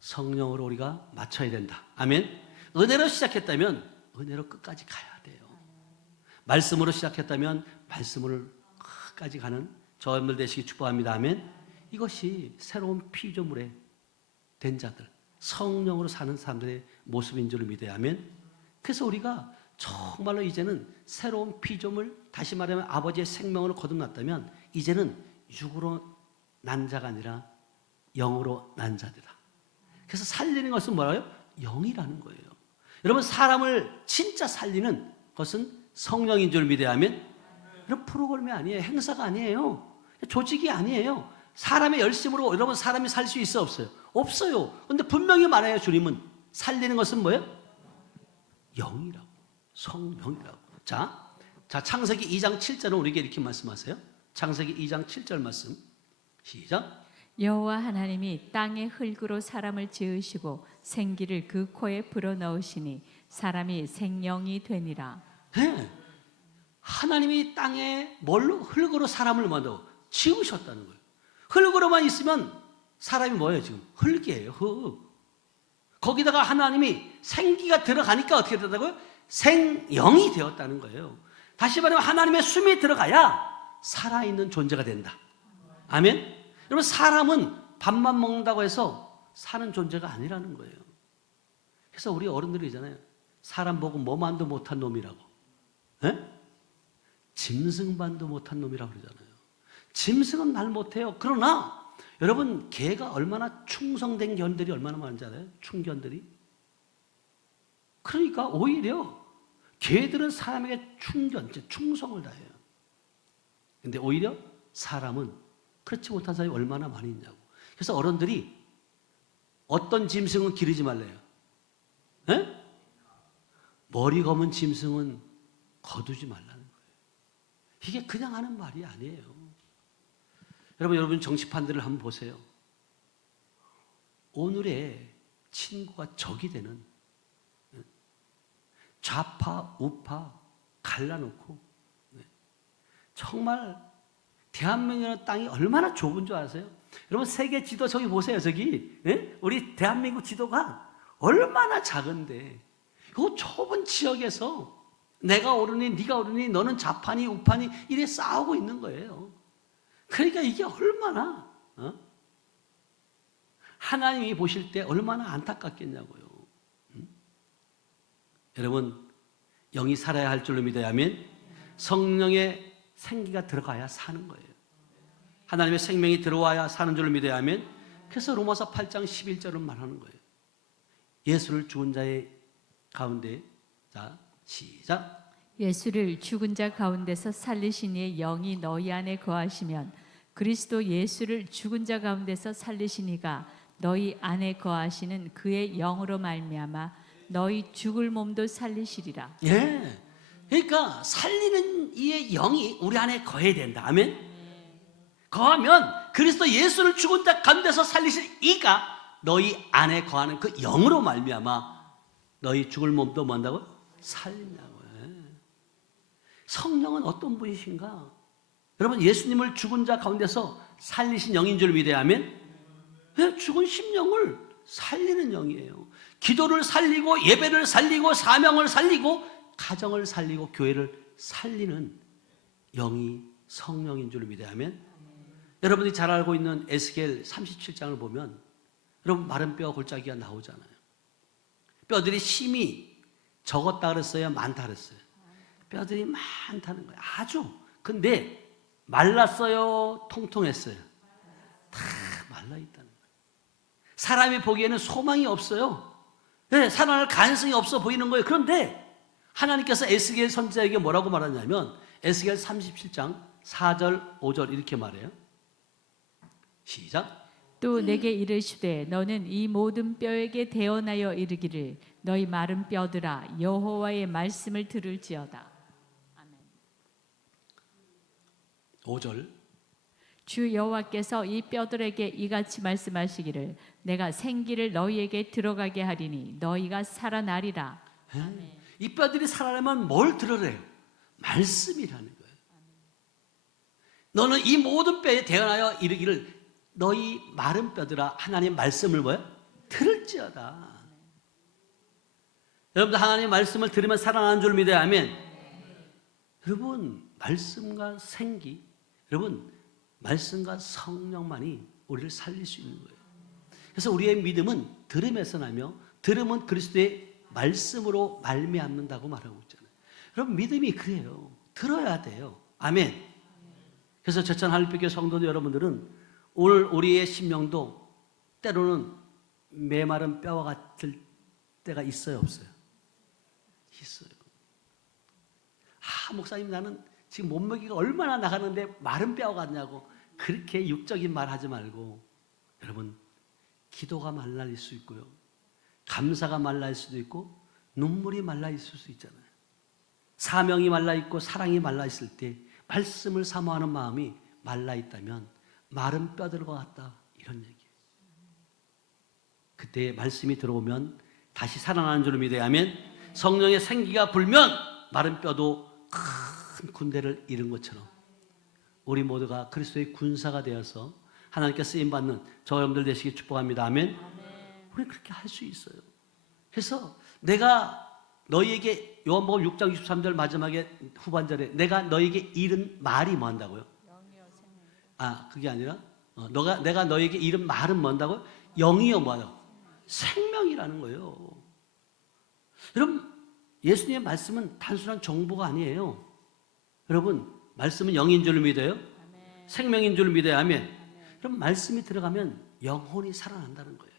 성령으로 우리가 맞춰야 된다. 아멘. 은혜로 시작했다면 은혜로 끝까지 가야 돼요. 말씀으로 시작했다면 말씀으로 끝까지 가는 저분들 되시기 축복합니다. 아멘. 이것이 새로운 피조물에 된 자들, 성령으로 사는 사람들의 모습인 줄 믿어야 하면. 그래서 우리가 정말로 이제는 새로운 피조물, 다시 말하면 아버지의 생명으로 거듭났다면 이제는 육으로 난 자가 아니라 영으로 난 자들이다. 그래서 살리는 것은 뭐라고요? 영이라는 거예요. 여러분, 사람을 진짜 살리는 것은 성령인 줄 믿어야 하면, 여러분, 프로그램이 아니에요. 행사가 아니에요. 조직이 아니에요. 사람의 열심으로 여러분 사람이 살 수 있어 없어요? 없어요. 근데 분명히 말해요. 주님은 살리는 것은 뭐예요? 영이라고, 성령이라고. 자, 창세기 2장 7절은 우리에게 이렇게 말씀하세요. 창세기 2장 7절 말씀 시작. 여호와 하나님이 땅의 흙으로 사람을 지으시고 생기를 그 코에 불어넣으시니 사람이 생명이 되니라. 네. 하나님이 땅에 뭘로? 흙으로 사람을 만들어 지으셨다는 거예요. 흙으로만 있으면 사람이 뭐예요? 지금 흙이에요. 흙. 거기다가 하나님이 생기가 들어가니까 어떻게 된다고요? 생영이 되었다는 거예요. 다시 말하면 하나님의 숨이 들어가야 살아있는 존재가 된다. 아멘? 여러분, 사람은 밥만 먹는다고 해서 사는 존재가 아니라는 거예요. 그래서 우리 어른들이 있잖아요. 사람 보고 뭐만도 못한 놈이라고. 에? 짐승반도 못한 놈이라고 그러잖아요. 짐승은 말 못해요. 그러나 여러분, 개가 얼마나 충성된 견들이 얼마나 많은지 알아요? 충견들이. 그러니까 오히려 개들은 사람에게 충성을 다해요. 근데 오히려 사람은 그렇지 못한 사람이 얼마나 많이 있냐고. 그래서 어른들이 어떤 짐승은 기르지 말래요. 에? 머리 검은 짐승은 거두지 말라는 거예요. 이게 그냥 하는 말이 아니에요. 여러분 정치판들을 한번 보세요. 오늘의 친구가 적이 되는, 좌파 우파 갈라놓고, 정말 대한민국이라는 땅이 얼마나 좁은 줄 아세요? 여러분, 세계 지도 저기 보세요. 저기 우리 대한민국 지도가 얼마나 작은데 이 좁은 지역에서 내가 오르니 네가 오르니 너는 좌파니 우파니 이래 싸우고 있는 거예요. 그러니까 이게 얼마나 하나님이 보실 때 얼마나 안타깝겠냐고요. 여러분, 영이 살아야 할 줄로 믿어야 하면 성령의 생기가 들어가야 사는 거예요. 하나님의 생명이 들어와야 사는 줄로 믿어야 하면, 그래서 로마서 8장 11절은 말하는 거예요. 예수를 죽은 자의 가운데, 자 시작. 예수를 죽은 자 가운데서 살리신 이의 영이 너희 안에 거하시면 그리스도 예수를 죽은 자 가운데서 살리신 이가 너희 안에 거하시는 그의 영으로 말미암아 너희 죽을 몸도 살리시리라. 예. 그러니까 살리는 이의 영이 우리 안에 거해야 된다. 아멘. 거하면 그리스도 예수를 죽은 자 가운데서 살리신 이가 너희 안에 거하는 그 영으로 말미암아 너희 죽을 몸도 뭐 한다고? 살린다고. 성령은 어떤 분이신가? 여러분, 예수님을 죽은 자 가운데서 살리신 영인 줄 믿어야 하면, 죽은 심령을 살리는 영이에요. 기도를 살리고 예배를 살리고 사명을 살리고 가정을 살리고 교회를 살리는 영이 성령인 줄 믿어야 하면, 여러분이 잘 알고 있는 에스겔 37장을 보면 여러분, 마른 뼈 골짜기가 나오잖아요. 뼈들이 심이 적었다 그랬어요? 많다 그랬어요? 뼈들이 많다는 거예요. 아주. 근데 말랐어요? 통통했어요? 다 말라있다는 거예요. 사람이 보기에는 소망이 없어요. 살아날 가능성이 없어 보이는 거예요. 그런데 하나님께서 에스겔 선지자에게 뭐라고 말하냐면 에스겔 37장 4절 5절 이렇게 말해요. 시작. 또 내게 이르시되 너는 이 모든 뼈에게 대언하여 이르기를 너희 마른 뼈들아 여호와의 말씀을 들을지어다. 5절. 주 여호와께서 이 뼈들에게 이같이 말씀하시기를 내가 생기를 너희에게 들어가게 하리니 너희가 살아나리라. 이 뼈들이 살아나면 뭘 들으래요? 말씀이라는 거예요. 너는 이 모든 뼈에 대언하여 이르기를 너희 마른 뼈들아 하나님의 말씀을 뭐야? 들을지어다. 여러분들 하나님의 말씀을 들으면 살아나는 줄 믿어야 하면, 여러분 말씀과 생기, 여러분 말씀과 성령만이 우리를 살릴 수 있는 거예요. 그래서 우리의 믿음은 들음에서 나며 들음은 그리스도의 말씀으로 말미암는다고 말하고 있잖아요. 여러분 믿음이 그래요. 들어야 돼요. 아멘. 그래서 제천 하늘빛교회 성도 여러분들은 오늘 우리의 심령도 때로는 메마른 뼈와 같을 때가 있어요, 없어요? 있어요. 목사님 나는 지금 몸무게가 얼마나 나가는데 마른 뼈가 같냐고 그렇게 육적인 말 하지 말고, 여러분 기도가 말라일 수 있고요, 감사가 말라일 수도 있고, 눈물이 말라 있을 수 있잖아요. 사명이 말라 있고 사랑이 말라 있을 때 말씀을 사모하는 마음이 말라 있다면 마른 뼈들과 같다, 이런 얘기예요. 그때 말씀이 들어오면 다시 살아나는 줄 믿어야 하면, 성령의 생기가 불면 마른 뼈도 큰 군대를 이룬 것처럼 우리 모두가 그리스도의 군사가 되어서 하나님께 쓰임받는 저 여러분들 되시길 축복합니다. 아멘. 우리 그렇게 할 수 있어요. 그래서 내가 너희에게, 요한복음 6장 63절 마지막에 후반절에 내가 너희에게 이른 말이 뭐 한다고요? 그게 아니라 내가 너희에게 이른 말은 뭐 한다고요? 영이요 뭐 한다고? 생명이라는 거예요. 여러분 예수님의 말씀은 단순한 정보가 아니에요. 여러분 말씀은 영인 줄 믿어요? 아멘. 생명인 줄 믿어야 하면, 그럼 말씀이 들어가면 영혼이 살아난다는 거예요.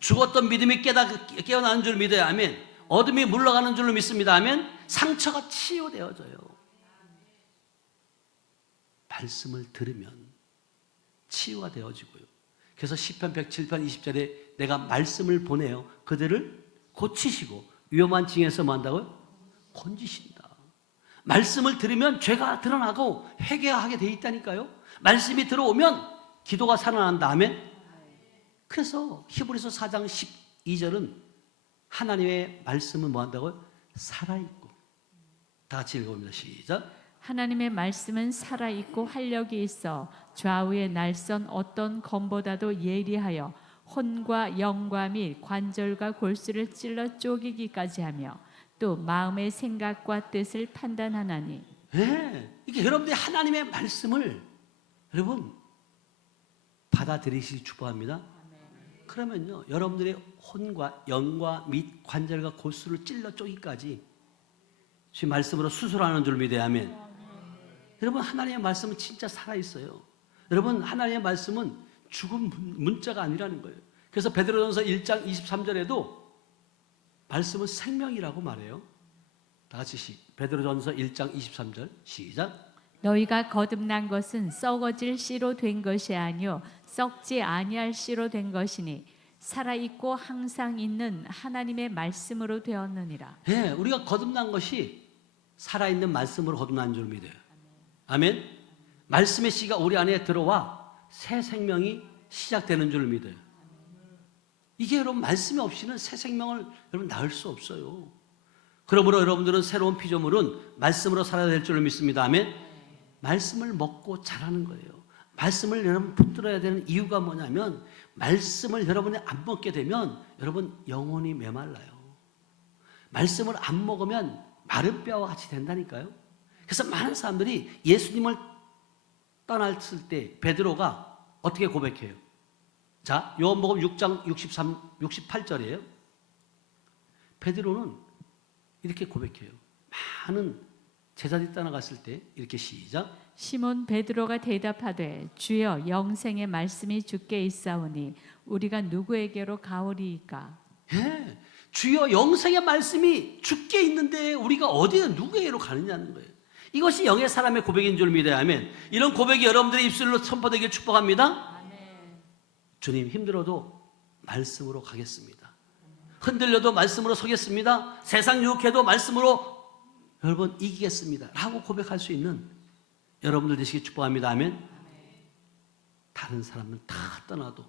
죽었던 믿음이 깨어나는 줄 믿어야 하면, 어둠이 물러가는 줄로 믿습니다 하면 상처가 치유되어져요. 말씀을 들으면 치유가 되어지고요. 그래서 시편 107편 20절에 내가 말씀을 보내어 그들을 고치시고 위험한 징에서 뭐 한다고요? 건지신다. 말씀을 들으면 죄가 드러나고 회개하게 돼 있다니까요. 말씀이 들어오면 기도가 살아난다. 아멘. 그래서 히브리서 4장 12절은 하나님의 말씀은 뭐 한다고요? 살아있고. 다 같이 읽어봅니다. 시작. 하나님의 말씀은 살아있고 활력이 있어 좌우의 날선 어떤 검보다도 예리하여 혼과 영과 및 관절과 골수를 찔러 쪼개기까지 하며 또 마음의 생각과 뜻을 판단하나니. 네, 이게 여러분들이 하나님의 말씀을 여러분 받아들이시기 축복합니다. 그러면요, 여러분들의 혼과 영과 및 관절과 골수를 찔러 쪼기까지 지금 말씀으로 수술하는 줄 믿어야 하면, 여러분 하나님의 말씀은 진짜 살아있어요. 여러분 하나님의 말씀은 죽은 문자가 아니라는 거예요. 그래서 베드로전서 1장 23절에도 말씀은 생명이라고 말해요. 다 같이 베드로전서 1장 23절 시작. 너희가 거듭난 것은 썩어질 씨로 된 것이 아니요 썩지 아니할 씨로 된 것이니 살아있고 항상 있는 하나님의 말씀으로 되었느니라. 네, 우리가 거듭난 것이 살아있는 말씀으로 거듭난 줄 믿어요. 아멘. 말씀의 씨가 우리 안에 들어와 새 생명이 시작되는 줄 믿어요. 이게 여러분 말씀이 없이는 새 생명을 여러분 낳을 수 없어요. 그러므로 여러분들은 새로운 피조물은 말씀으로 살아야 될 줄 믿습니다. 아멘. 말씀을 먹고 자라는 거예요. 말씀을 여러분 붙들어야 되는 이유가 뭐냐면, 말씀을 여러분이 안 먹게 되면 여러분 영혼이 메말라요. 말씀을 안 먹으면 마른 뼈와 같이 된다니까요. 그래서 많은 사람들이 예수님을 떠났을 때 베드로가 어떻게 고백해요? 자, 요한복음 6장 68절이에요. 베드로는 이렇게 고백해요. 많은 제자들이 떠나갔을 때 이렇게 시작. 시몬 베드로가 대답하되 주여 영생의 말씀이 주께 있사오니 우리가 누구에게로 가오리이까? 예, 주여 영생의 말씀이 주께 있는데 우리가 어디에 누구에게로 가느냐는 거예요. 이것이 영의 사람의 고백인 줄 믿어야 하면, 이런 고백이 여러분들의 입술로 선포되길 축복합니다. 아멘. 주님 힘들어도 말씀으로 가겠습니다. 흔들려도 말씀으로 서겠습니다. 세상 유혹해도 말씀으로 여러분 이기겠습니다 라고 고백할 수 있는 여러분들 되시길 축복합니다. 아멘. 다른 사람은 다 떠나도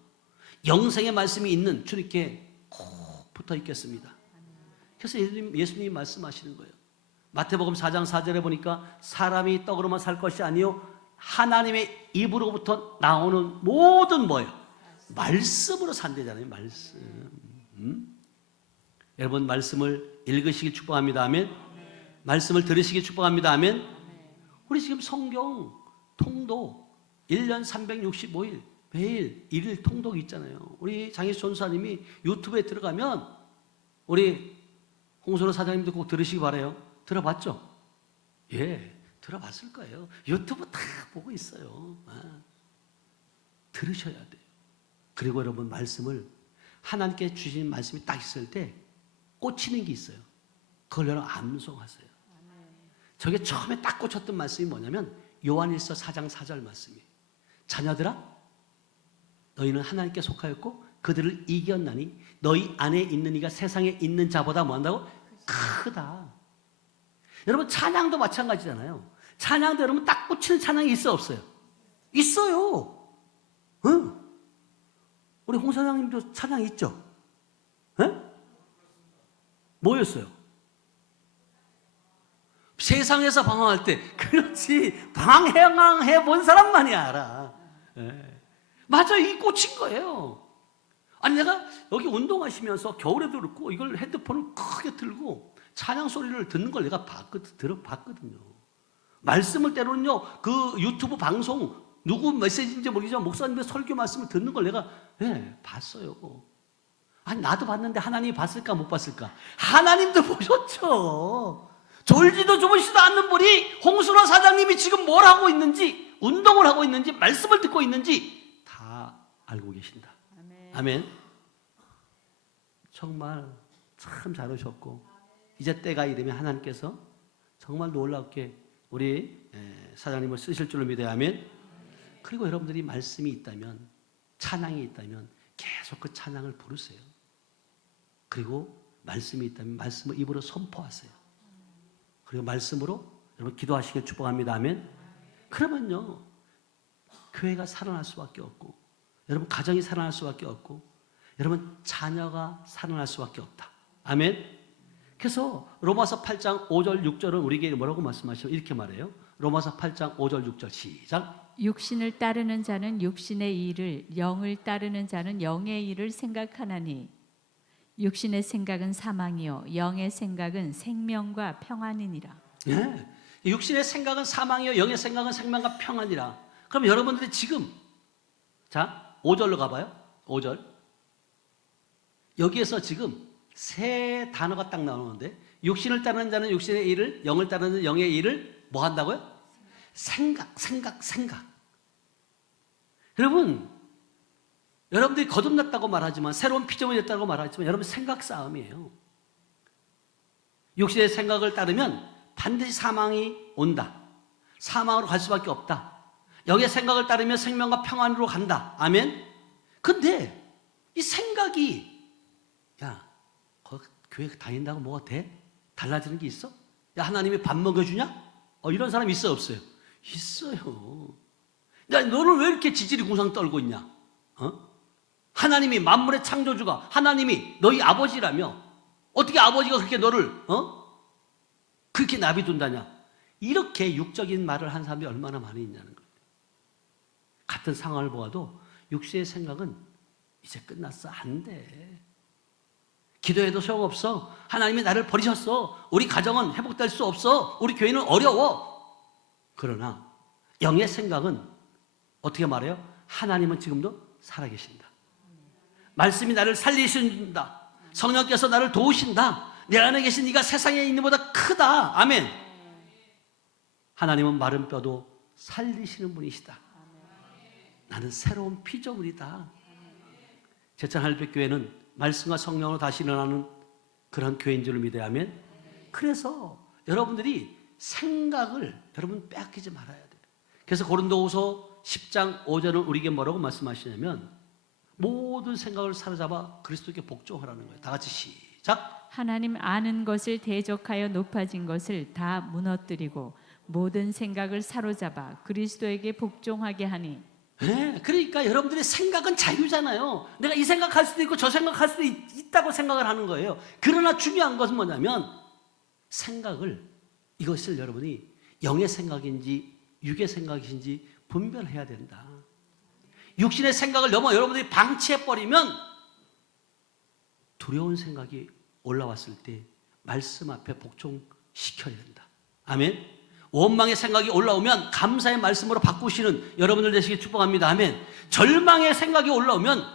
영생의 말씀이 있는 주님께 꼭 붙어 있겠습니다. 그래서 예수님이 말씀하시는 거예요. 마태복음 4장 4절에 보니까 사람이 떡으로만 살 것이 아니요 하나님의 입으로부터 나오는 모든 뭐예요? 말씀으로 산대잖아요. 말씀. 여러분 말씀을 읽으시길 축복합니다. 아멘. 말씀을 들으시길 축복합니다. 아멘. 우리 지금 성경 통독 1년 365일 매일 1일 통독 있잖아요. 우리 장희수 전사님이 유튜브에 들어가면 우리 홍선호 사장님도 꼭 들으시기 바라요. 들어봤죠? 예, 들어봤을 거예요. 유튜브 다 보고 있어요. 들으셔야 돼요. 그리고 여러분 말씀을 하나님께 주신 말씀이 딱 있을 때 꽂히는 게 있어요. 그걸 여러분 암송하세요. 저게 처음에 딱 꽂혔던 말씀이 뭐냐면 요한일서 4장 4절 말씀이에요. 자녀들아, 너희는 하나님께 속하였고 그들을 이겼나니 너희 안에 있는 이가 세상에 있는 자보다 뭐한다고? 크다. 여러분 찬양도 마찬가지잖아요. 찬양도 여러분 딱 꽂히는 찬양이 있어 없어요? 있어요. 응? 우리 홍 사장님도 찬양 있죠? 응? 뭐였어요? 세상에서 방황할 때, 그렇지, 방황해 본 사람만이 알아. 예. 맞아, 이 꽂힌 거예요. 아니, 내가 여기 운동하시면서 겨울에도 그렇고 이걸 핸드폰을 크게 틀고 찬양 소리를 듣는 걸 내가 들어봤거든요. 말씀을 때로는요, 그 유튜브 방송, 누구 메시지인지 모르겠지만 목사님의 설교 말씀을 듣는 걸 내가 봤어요. 아니, 나도 봤는데 하나님이 봤을까 못 봤을까? 하나님도 보셨죠. 졸지도 주무시지도 않는 분이 홍순호 사장님이 지금 뭘 하고 있는지, 운동을 하고 있는지, 말씀을 듣고 있는지 다 알고 계신다. 아멘. 정말 참 잘하셨고 이제 때가 이르면 하나님께서 정말 놀랍게 우리 사장님을 쓰실 줄로 믿어요. 아멘. 그리고 여러분들이 말씀이 있다면, 찬양이 있다면 계속 그 찬양을 부르세요. 그리고 말씀이 있다면 말씀을 입으로 선포하세요. 그리고 말씀으로 여러분 기도하시길 축복합니다. 아멘. 그러면요, 교회가 살아날 수밖에 없고, 여러분 가정이 살아날 수밖에 없고, 여러분 자녀가 살아날 수밖에 없다. 아멘. 그래서 로마서 8장 5절 6절은 우리에게 뭐라고 말씀하시죠? 이렇게 말해요. 로마서 8장 5절 6절 시작. 육신을 따르는 자는 육신의 일을, 영을 따르는 자는 영의 일을 생각하나니 육신의 생각은 사망이요 영의 생각은 생명과 평안이니라. 네. 육신의 생각은 사망이요 영의 생각은 생명과 평안이라. 그럼 여러분들이 지금 자 5절로 가봐요. 5절 여기에서 지금 세 단어가 딱 나오는데, 육신을 따르는 자는 육신의 일을, 영을 따르는 자는 영의 일을 뭐 한다고요? 생각. 여러분, 여러분들이 거듭났다고 말하지만, 새로운 피조물이 됐다고 말하지만 여러분 생각 싸움이에요. 육신의 생각을 따르면 반드시 사망이 온다. 사망으로 갈 수밖에 없다. 영의 생각을 따르면 생명과 평안으로 간다. 아멘. 근데 이 생각이, 야, 교회 다닌다고 뭐가 돼? 달라지는 게 있어? 야, 하나님이 밥 먹여주냐? 이런 사람 있어요 없어요? 있어요. 야, 너는 왜 이렇게 지질이 궁상 떨고 있냐? 하나님이 만물의 창조주가, 하나님이 너희 아버지라며 어떻게 아버지가 그렇게 너를 그렇게 나비둔다냐? 이렇게 육적인 말을 한 사람이 얼마나 많이 있냐는 거예요. 같은 상황을 보아도 육신의 생각은 이제 끝났어, 안 돼. 기도해도 소용없어. 하나님이 나를 버리셨어. 우리 가정은 회복될 수 없어. 우리 교회는 어려워. 그러나 영의 생각은 어떻게 말해요? 하나님은 지금도 살아계신다. 말씀이 나를 살리신다. 성령께서 나를 도우신다. 내 안에 계신 이가 세상에 있는 것보다 크다. 아멘. 하나님은 마른 뼈도 살리시는 분이시다. 나는 새로운 피조물이다. 제천 할배교회는 말씀과 성령으로 다시 일어나는 그런 교회인 줄 믿어야 하면, 그래서 여러분들이 생각을 여러분 빼앗기지 말아야 돼요. 그래서 고린도후서 10장 5절은 우리에게 뭐라고 말씀하시냐면, 모든 생각을 사로잡아 그리스도께 복종하라는 거예요. 다 같이 시작. 하나님 아는 것을 대적하여 높아진 것을 다 무너뜨리고 모든 생각을 사로잡아 그리스도에게 복종하게 하니. 네, 그러니까 여러분들의 생각은 자유잖아요. 내가 이 생각할 수도 있고 저 생각할 수도 있다고 생각을 하는 거예요. 그러나 중요한 것은 뭐냐면, 생각을, 이것을 여러분이 영의 생각인지 육의 생각인지 분별해야 된다. 육신의 생각을 넘어 여러분들이 방치해버리면 두려운 생각이 올라왔을 때 말씀 앞에 복종시켜야 된다. 아멘. 원망의 생각이 올라오면 감사의 말씀으로 바꾸시는 여러분들 되시길 축복합니다. 아멘. 절망의 생각이 올라오면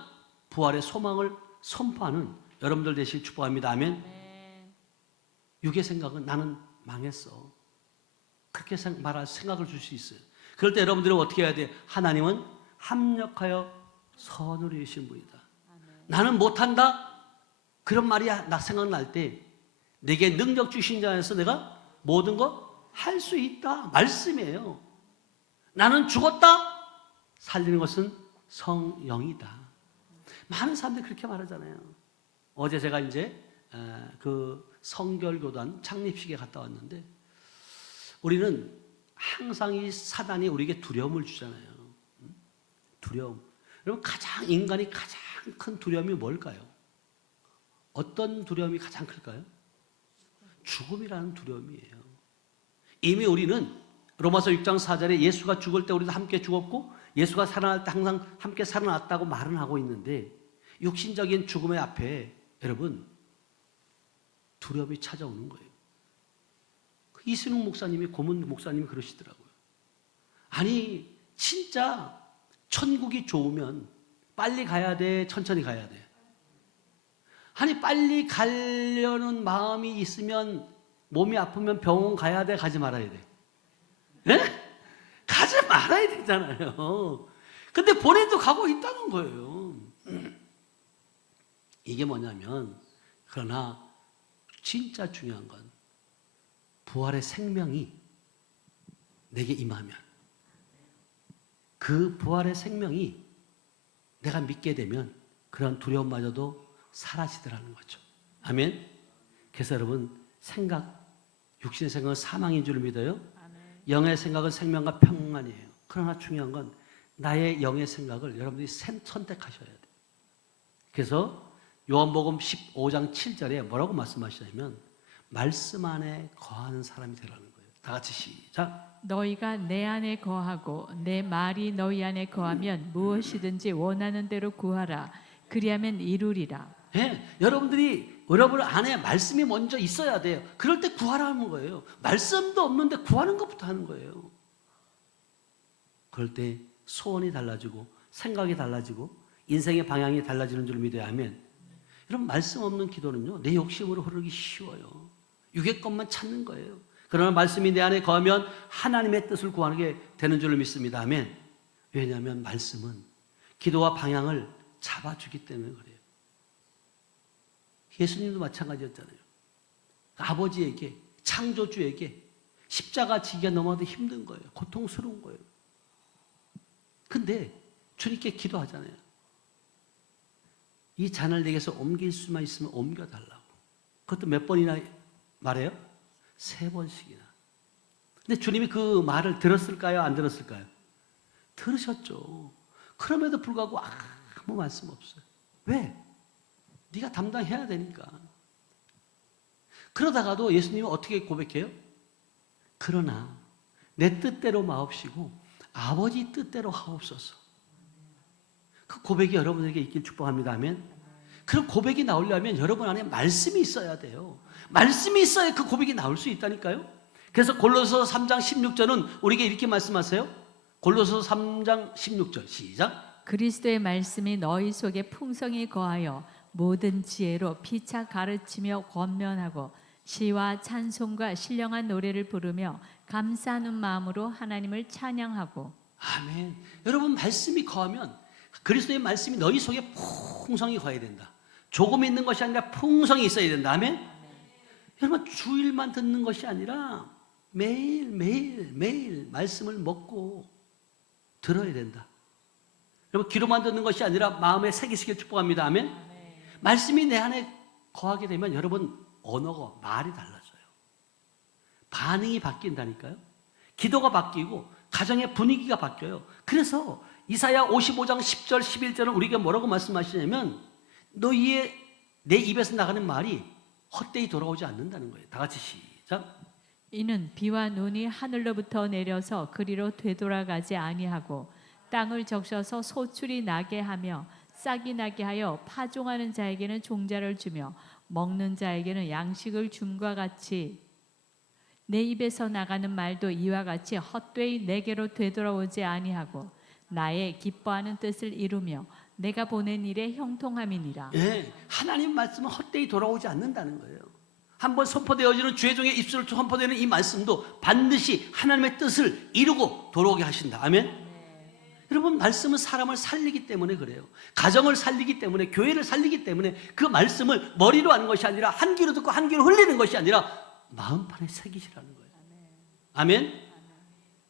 부활의 소망을 선포하는 여러분들 되시길 축복합니다. 아멘. 육의 생각은 나는 망했어, 그렇게 말할 생각을 줄 수 있어요. 그럴 때 여러분들은 어떻게 해야 돼? 하나님은 합력하여 선을 이루신 분이다. 나는 못한다? 그런 말이 나 생각날 때 내게 능력 주신 자에서 내가 모든 거 할 수 있다. 말씀이에요. 나는 죽었다. 살리는 것은 성령이다. 많은 사람들이 그렇게 말하잖아요. 어제 제가 이제 그 성결교단 창립식에 갔다 왔는데 우리는 항상 이 사단이 우리에게 두려움을 주잖아요. 두려움. 여러분 인간이 가장 큰 두려움이 뭘까요? 어떤 두려움이 가장 클까요? 죽음이라는 두려움이에요. 이미 우리는 로마서 6장 4절에 예수가 죽을 때 우리도 함께 죽었고 예수가 살아날 때 항상 함께 살아났다고 말은 하고 있는데 육신적인 죽음의 앞에 여러분 두려움이 찾아오는 거예요. 이순웅 목사님이 고문 목사님이 그러시더라고요. 아니 진짜 천국이 좋으면 빨리 가야 돼, 천천히 가야 돼? 아니 빨리 가려는 마음이 있으면 몸이 아프면 병원 가야 돼, 가지 말아야 돼? 예? 가지 말아야 되잖아요. 근데 본인도 가고 있다는 거예요. 이게 뭐냐면 그러나 진짜 중요한 건 부활의 생명이 내게 임하면 그 부활의 생명이 내가 믿게 되면 그런 두려움마저도 사라지더라는 거죠. 아멘. 그래서 여러분 육신의 생각은 사망인 줄 믿어요. 영의 생각은 생명과 평안이에요. 그러나 중요한 건 나의 영의 생각을 여러분들이 선택하셔야 돼요. 그래서 요한복음 15장 7절에 뭐라고 말씀하시냐면 말씀 안에 거하는 사람이 되라는 거예요. 다 같이 시작. 너희가 내 안에 거하고 내 말이 너희 안에 거하면 무엇이든지 원하는 대로 구하라. 그리하면 이루리라. 네, 여러분 안에 말씀이 먼저 있어야 돼요. 그럴 때 구하라는 거예요. 말씀도 없는데 구하는 것부터 하는 거예요. 그럴 때 소원이 달라지고 생각이 달라지고 인생의 방향이 달라지는 줄 믿어야 하면 여러분 말씀 없는 기도는요 내 욕심으로 흐르기 쉬워요. 육의 것만 찾는 거예요. 그러나 말씀이 내 안에 거하면 하나님의 뜻을 구하는 게 되는 줄로 믿습니다. 아멘. 왜냐하면 말씀은 기도와 방향을 잡아주기 때문에 그래요. 예수님도 마찬가지였잖아요. 아버지에게 창조주에게 십자가 지기가 너무나도 힘든 거예요. 고통스러운 거예요. 근데 주님께 기도하잖아요. 이 잔을 내게서 옮길 수만 있으면 옮겨달라고. 그것도 몇 번이나 말해요? 3번씩이나. 근데 주님이 그 말을 들었을까요? 안 들었을까요? 들으셨죠. 그럼에도 불구하고 아무 말씀 없어요. 왜? 네가 담당해야 되니까. 그러다가도 예수님은 어떻게 고백해요? 그러나 내 뜻대로 마옵시고 아버지 뜻대로 하옵소서. 그 고백이 여러분에게 있길 축복합니다. 아멘. 그런 고백이 나오려면 여러분 안에 말씀이 있어야 돼요. 말씀이 있어야 그 고백이 나올 수 있다니까요. 그래서 골로새서 3장 16절은 우리에게 이렇게 말씀하세요. 골로새서 3장 16절 시작. 그리스도의 말씀이 너희 속에 풍성히 거하여 모든 지혜로 피차 가르치며 권면하고 시와 찬송과 신령한 노래를 부르며 감사하는 마음으로 하나님을 찬양하고. 아멘. 여러분 말씀이 거하면 그리스도의 말씀이 너희 속에 풍성히 거해야 된다. 조금 있는 것이 아니라 풍성히 있어야 된다. 아멘. 여러분 주일만 듣는 것이 아니라 매일 말씀을 먹고 들어야 된다. 여러분 귀로만 듣는 것이 아니라 마음에 새기시길 축복합니다. 아멘. 말씀이 내 안에 거하게 되면 여러분 언어가 말이 달라져요. 반응이 바뀐다니까요. 기도가 바뀌고 가정의 분위기가 바뀌어요. 그래서 이사야 55장 10절 11절은 우리가 뭐라고 말씀하시냐면 내 입에서 나가는 말이 헛되이 돌아오지 않는다는 거예요. 다 같이 시작. 이는 비와 눈이 하늘로부터 내려서 그리로 되돌아가지 아니하고 땅을 적셔서 소출이 나게 하며 싹이 나게 하여 파종하는 자에게는 종자를 주며 먹는 자에게는 양식을 줌과 같이 내 입에서 나가는 말도 이와 같이 헛되이 내게로 되돌아오지 아니하고 나의 기뻐하는 뜻을 이루며 내가 보낸 일에 형통함이니라. 예, 하나님 말씀은 헛되이 돌아오지 않는다는 거예요. 한번 선포되어지는 주의 종의 입술을 선포되는 이 말씀도 반드시 하나님의 뜻을 이루고 돌아오게 하신다. 아멘. 여러분, 말씀은 사람을 살리기 때문에 그래요. 가정을 살리기 때문에, 교회를 살리기 때문에 그 말씀을 머리로 하는 것이 아니라 한 귀로 듣고 한 귀로 흘리는 것이 아니라 마음판에 새기시라는 거예요. 아멘?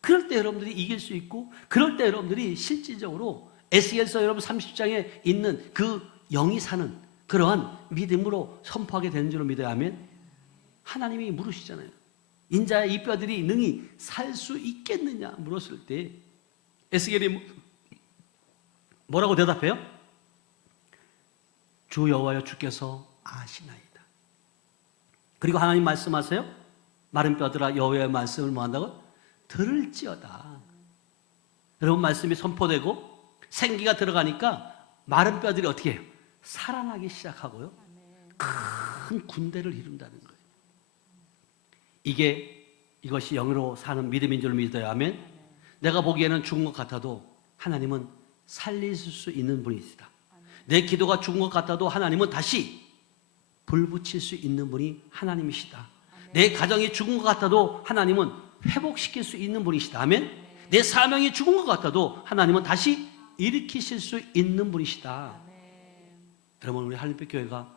그럴 때 여러분들이 이길 수 있고, 그럴 때 여러분들이 실질적으로 에스겔서 여러분 30장에 있는 그 영이 사는 그러한 믿음으로 선포하게 되는 줄로 믿어요. 아멘? 하나님이 물으시잖아요. 인자의 이 뼈들이 능히 살 수 있겠느냐 물었을 때 에스겔이 뭐라고 대답해요? 주 여호와여 주께서 아시나이다. 그리고 하나님 말씀하세요. 마른 뼈들아 여호와의 말씀을 뭐한다고? 들을지어다. 여러분, 말씀이 선포되고 생기가 들어가니까 마른 뼈들이 어떻게 해요? 살아나기 시작하고요. 큰 군대를 이룬다는 거예요. 이것이 영으로 사는 믿음인 줄 믿어요. 아멘? 내가 보기에는 죽은 것 같아도 하나님은 살리실 수 있는 분이시다. 내 기도가 죽은 것 같아도 하나님은 다시 불 붙일 수 있는 분이 하나님이시다. 내 가정이 죽은 것 같아도 하나님은 회복시킬 수 있는 분이시다. 아멘? 내 사명이 죽은 것 같아도 하나님은 다시 일으키실 수 있는 분이시다. 여러분, 우리 할림빛 교회가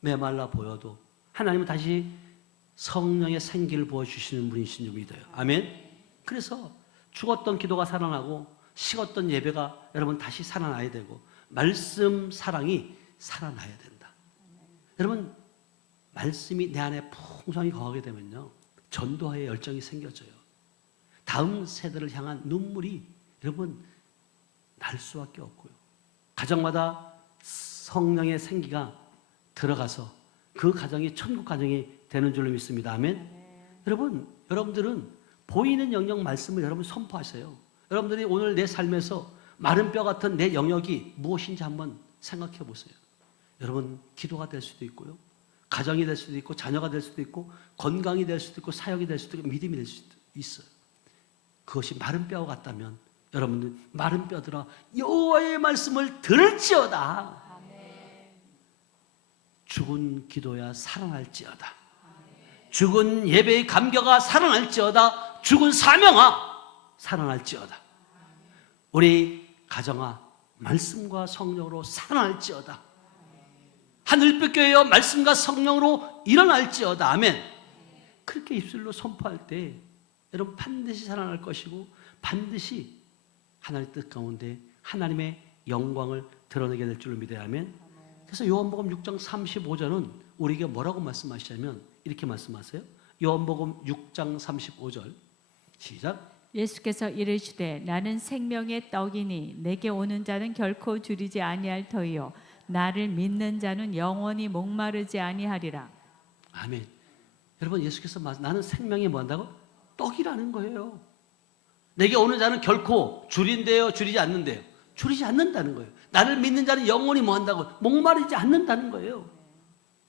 메말라 보여도 하나님은 다시 성령의 생기를 부어주시는 분이신 줄 믿어요. 아멘? 그래서 죽었던 기도가 살아나고 식었던 예배가 여러분 다시 살아나야 되고 말씀 사랑이 살아나야 된다. 여러분, 말씀이 내 안에 풍성히 거하게 되면요, 전도하의 열정이 생겨져요. 다음 세대를 향한 눈물이 여러분 날 수밖에 없고요. 가정마다 성령의 생기가 들어가서 그 가정이 천국 가정이 되는 줄로 믿습니다. 아멘? 여러분, 여러분들은 보이는 영역 말씀을 여러분 선포하세요. 여러분들이 오늘 내 삶에서 마른 뼈 같은 내 영역이 무엇인지 한번 생각해 보세요. 여러분, 기도가 될 수도 있고요, 가정이 될 수도 있고, 자녀가 될 수도 있고, 건강이 될 수도 있고, 사역이 될 수도 있고, 믿음이 될 수도 있어요. 그것이 마른 뼈 같다면 여러분들, 마른 뼈들아 여호와의 말씀을 들을지어다. 죽은 기도야 살아날지어다. 죽은 예배의 감격아 살아날지어다. 죽은 사명아 살아날지어다. 우리 가정아 말씀과 성령으로 살아날지어다. 하늘빛 교회여 말씀과 성령으로 일어날지어다. 아멘. 그렇게 입술로 선포할 때 여러분 반드시 살아날 것이고 반드시 하나님의 뜻 가운데 하나님의 영광을 드러내게 될 줄로 믿어야 하면. 그래서 요한복음 6장 35절은 우리에게 뭐라고 말씀하시냐면 이렇게 말씀하세요. 요한복음 6장 35절 시작. 예수께서 이르시되 나는 생명의 떡이니 내게 오는 자는 결코 줄이지 아니할 터이요 나를 믿는 자는 영원히 목마르지 아니하리라. 아멘. 여러분, 예수께서 나는 생명이 뭐한다고? 떡이라는 거예요. 내게 오는 자는 결코 줄인대요, 줄이지 않는데요. 줄이지 않는다는 거예요. 나를 믿는 자는 영원히 뭐한다고? 목마르지 않는다는 거예요.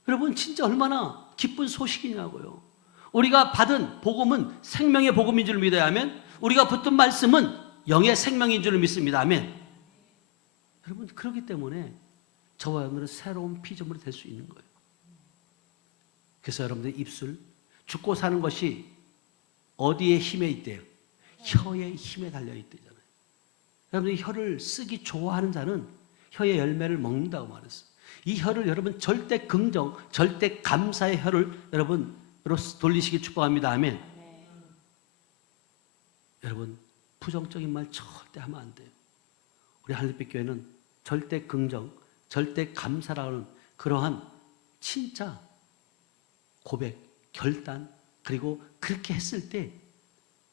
여러분, 진짜 얼마나 기쁜 소식이냐고요. 우리가 받은 복음은 생명의 복음인 줄 믿어야 하면, 우리가 붙든 말씀은 영의 생명인 줄 믿습니다. 아멘. 여러분, 그렇기 때문에 저와 여러분들은 새로운 피조물이 될 수 있는 거예요. 그래서 여러분들 입술, 죽고 사는 것이 어디에 힘에 있대요? 혀의 힘에 달려있대잖아요. 여러분들이 혀를 쓰기 좋아하는 자는 혀의 열매를 먹는다고 말했어요. 이 혀를 여러분 절대 긍정, 절대 감사의 혀를 여러분으로 돌리시기 축복합니다. 아멘. 여러분, 부정적인 말 절대 하면 안 돼요. 우리 하늘빛 교회는 절대 긍정, 절대 감사라는 그러한 진짜 고백, 결단, 그리고 그렇게 했을 때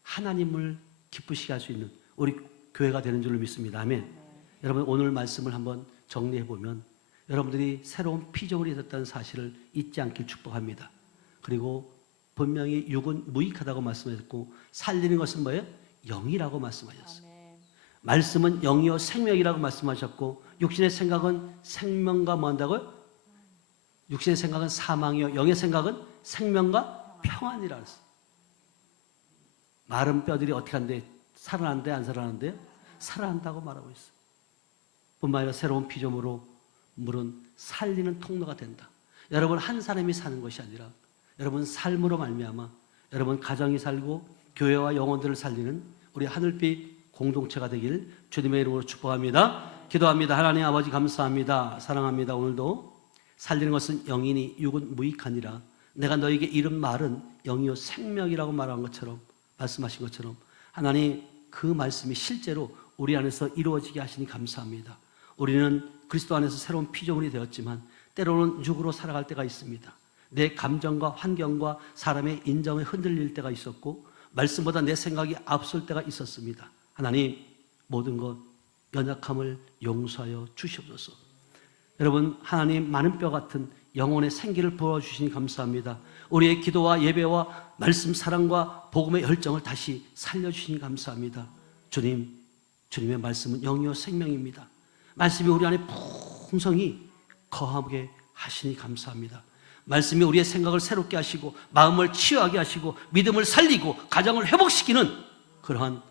하나님을 기쁘시게 할 수 있는 우리 교회가 되는 줄로 믿습니다. 아멘. 여러분, 오늘 말씀을 한번 정리해 보면 여러분들이 새로운 피조물이 됐다는 사실을 잊지 않길 축복합니다. 그리고 분명히 육은 무익하다고 말씀하셨고 살리는 것은 뭐예요? 영이라고 말씀하셨어요. 말씀은 영이요 생명이라고 말씀하셨고 육신의 생각은 생명과 뭐 한다고요? 육신의 생각은 사망이요 영의 생각은 생명과 평안이라 했어요. 마른 뼈들이 어떻게 한대? 살아난대 안 살아난대요? 살아난다고 말하고 있어요. 뿐만 아니라 새로운 피조물로 물은 살리는 통로가 된다. 여러분 한 사람이 사는 것이 아니라 여러분 삶으로 말미암아 여러분 가정이 살고 교회와 영혼들을 살리는 우리 하늘빛 공동체가 되길 주님의 이름으로 축복합니다. 기도합니다. 하나님 아버지 감사합니다. 사랑합니다. 오늘도 살리는 것은 영이니 육은 무익하니라. 내가 너에게 이른 말은 영이요 생명이라고 말한 것처럼, 말씀하신 것처럼 하나님 그 말씀이 실제로 우리 안에서 이루어지게 하시니 감사합니다. 우리는 그리스도 안에서 새로운 피조물이 되었지만 때로는 육으로 살아갈 때가 있습니다. 내 감정과 환경과 사람의 인정에 흔들릴 때가 있었고 말씀보다 내 생각이 앞설 때가 있었습니다. 하나님 모든 것 연약함을 용서하여 주시옵소서. 여러분 하나님 많은 뼈 같은 영혼의 생기를 부어주시니 감사합니다. 우리의 기도와 예배와 말씀 사랑과 복음의 열정을 다시 살려주시니 감사합니다. 주님의 말씀은 영이요 생명입니다. 말씀이 우리 안에 풍성히 거하게 하시니 감사합니다. 말씀이 우리의 생각을 새롭게 하시고 마음을 치유하게 하시고 믿음을 살리고 가정을 회복시키는 그러한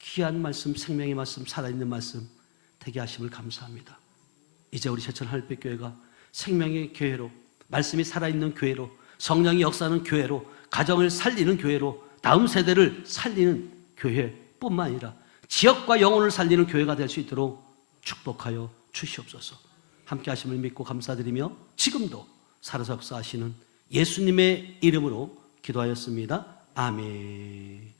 귀한 말씀, 생명의 말씀, 살아있는 말씀 되게 하심을 감사합니다. 이제 우리 제천 하늘빛교회가 생명의 교회로, 말씀이 살아있는 교회로, 성령이 역사하는 교회로, 가정을 살리는 교회로, 다음 세대를 살리는 교회뿐만 아니라 지역과 영혼을 살리는 교회가 될 수 있도록 축복하여 주시옵소서. 함께 하심을 믿고 감사드리며 지금도 살아서 역사하시는 예수님의 이름으로 기도하였습니다. 아멘.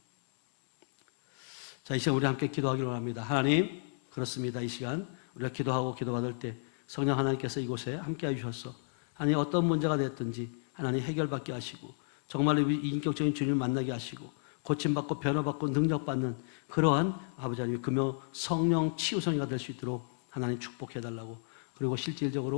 자, 이 시간 우리 함께 기도하기를 원합니다. 하나님, 그렇습니다. 이 시간 우리가 기도하고 기도받을 때 성령 하나님께서 이곳에 함께해 주셔서 하나님 어떤 문제가 됐든지 하나님 해결받게 하시고 정말로 인격적인 주님을 만나게 하시고 고침받고 변화받고 능력받는 그러한 아버지 하나님 금요 성령 치유성이가 될 수 있도록 하나님 축복해달라고, 그리고 실질적으로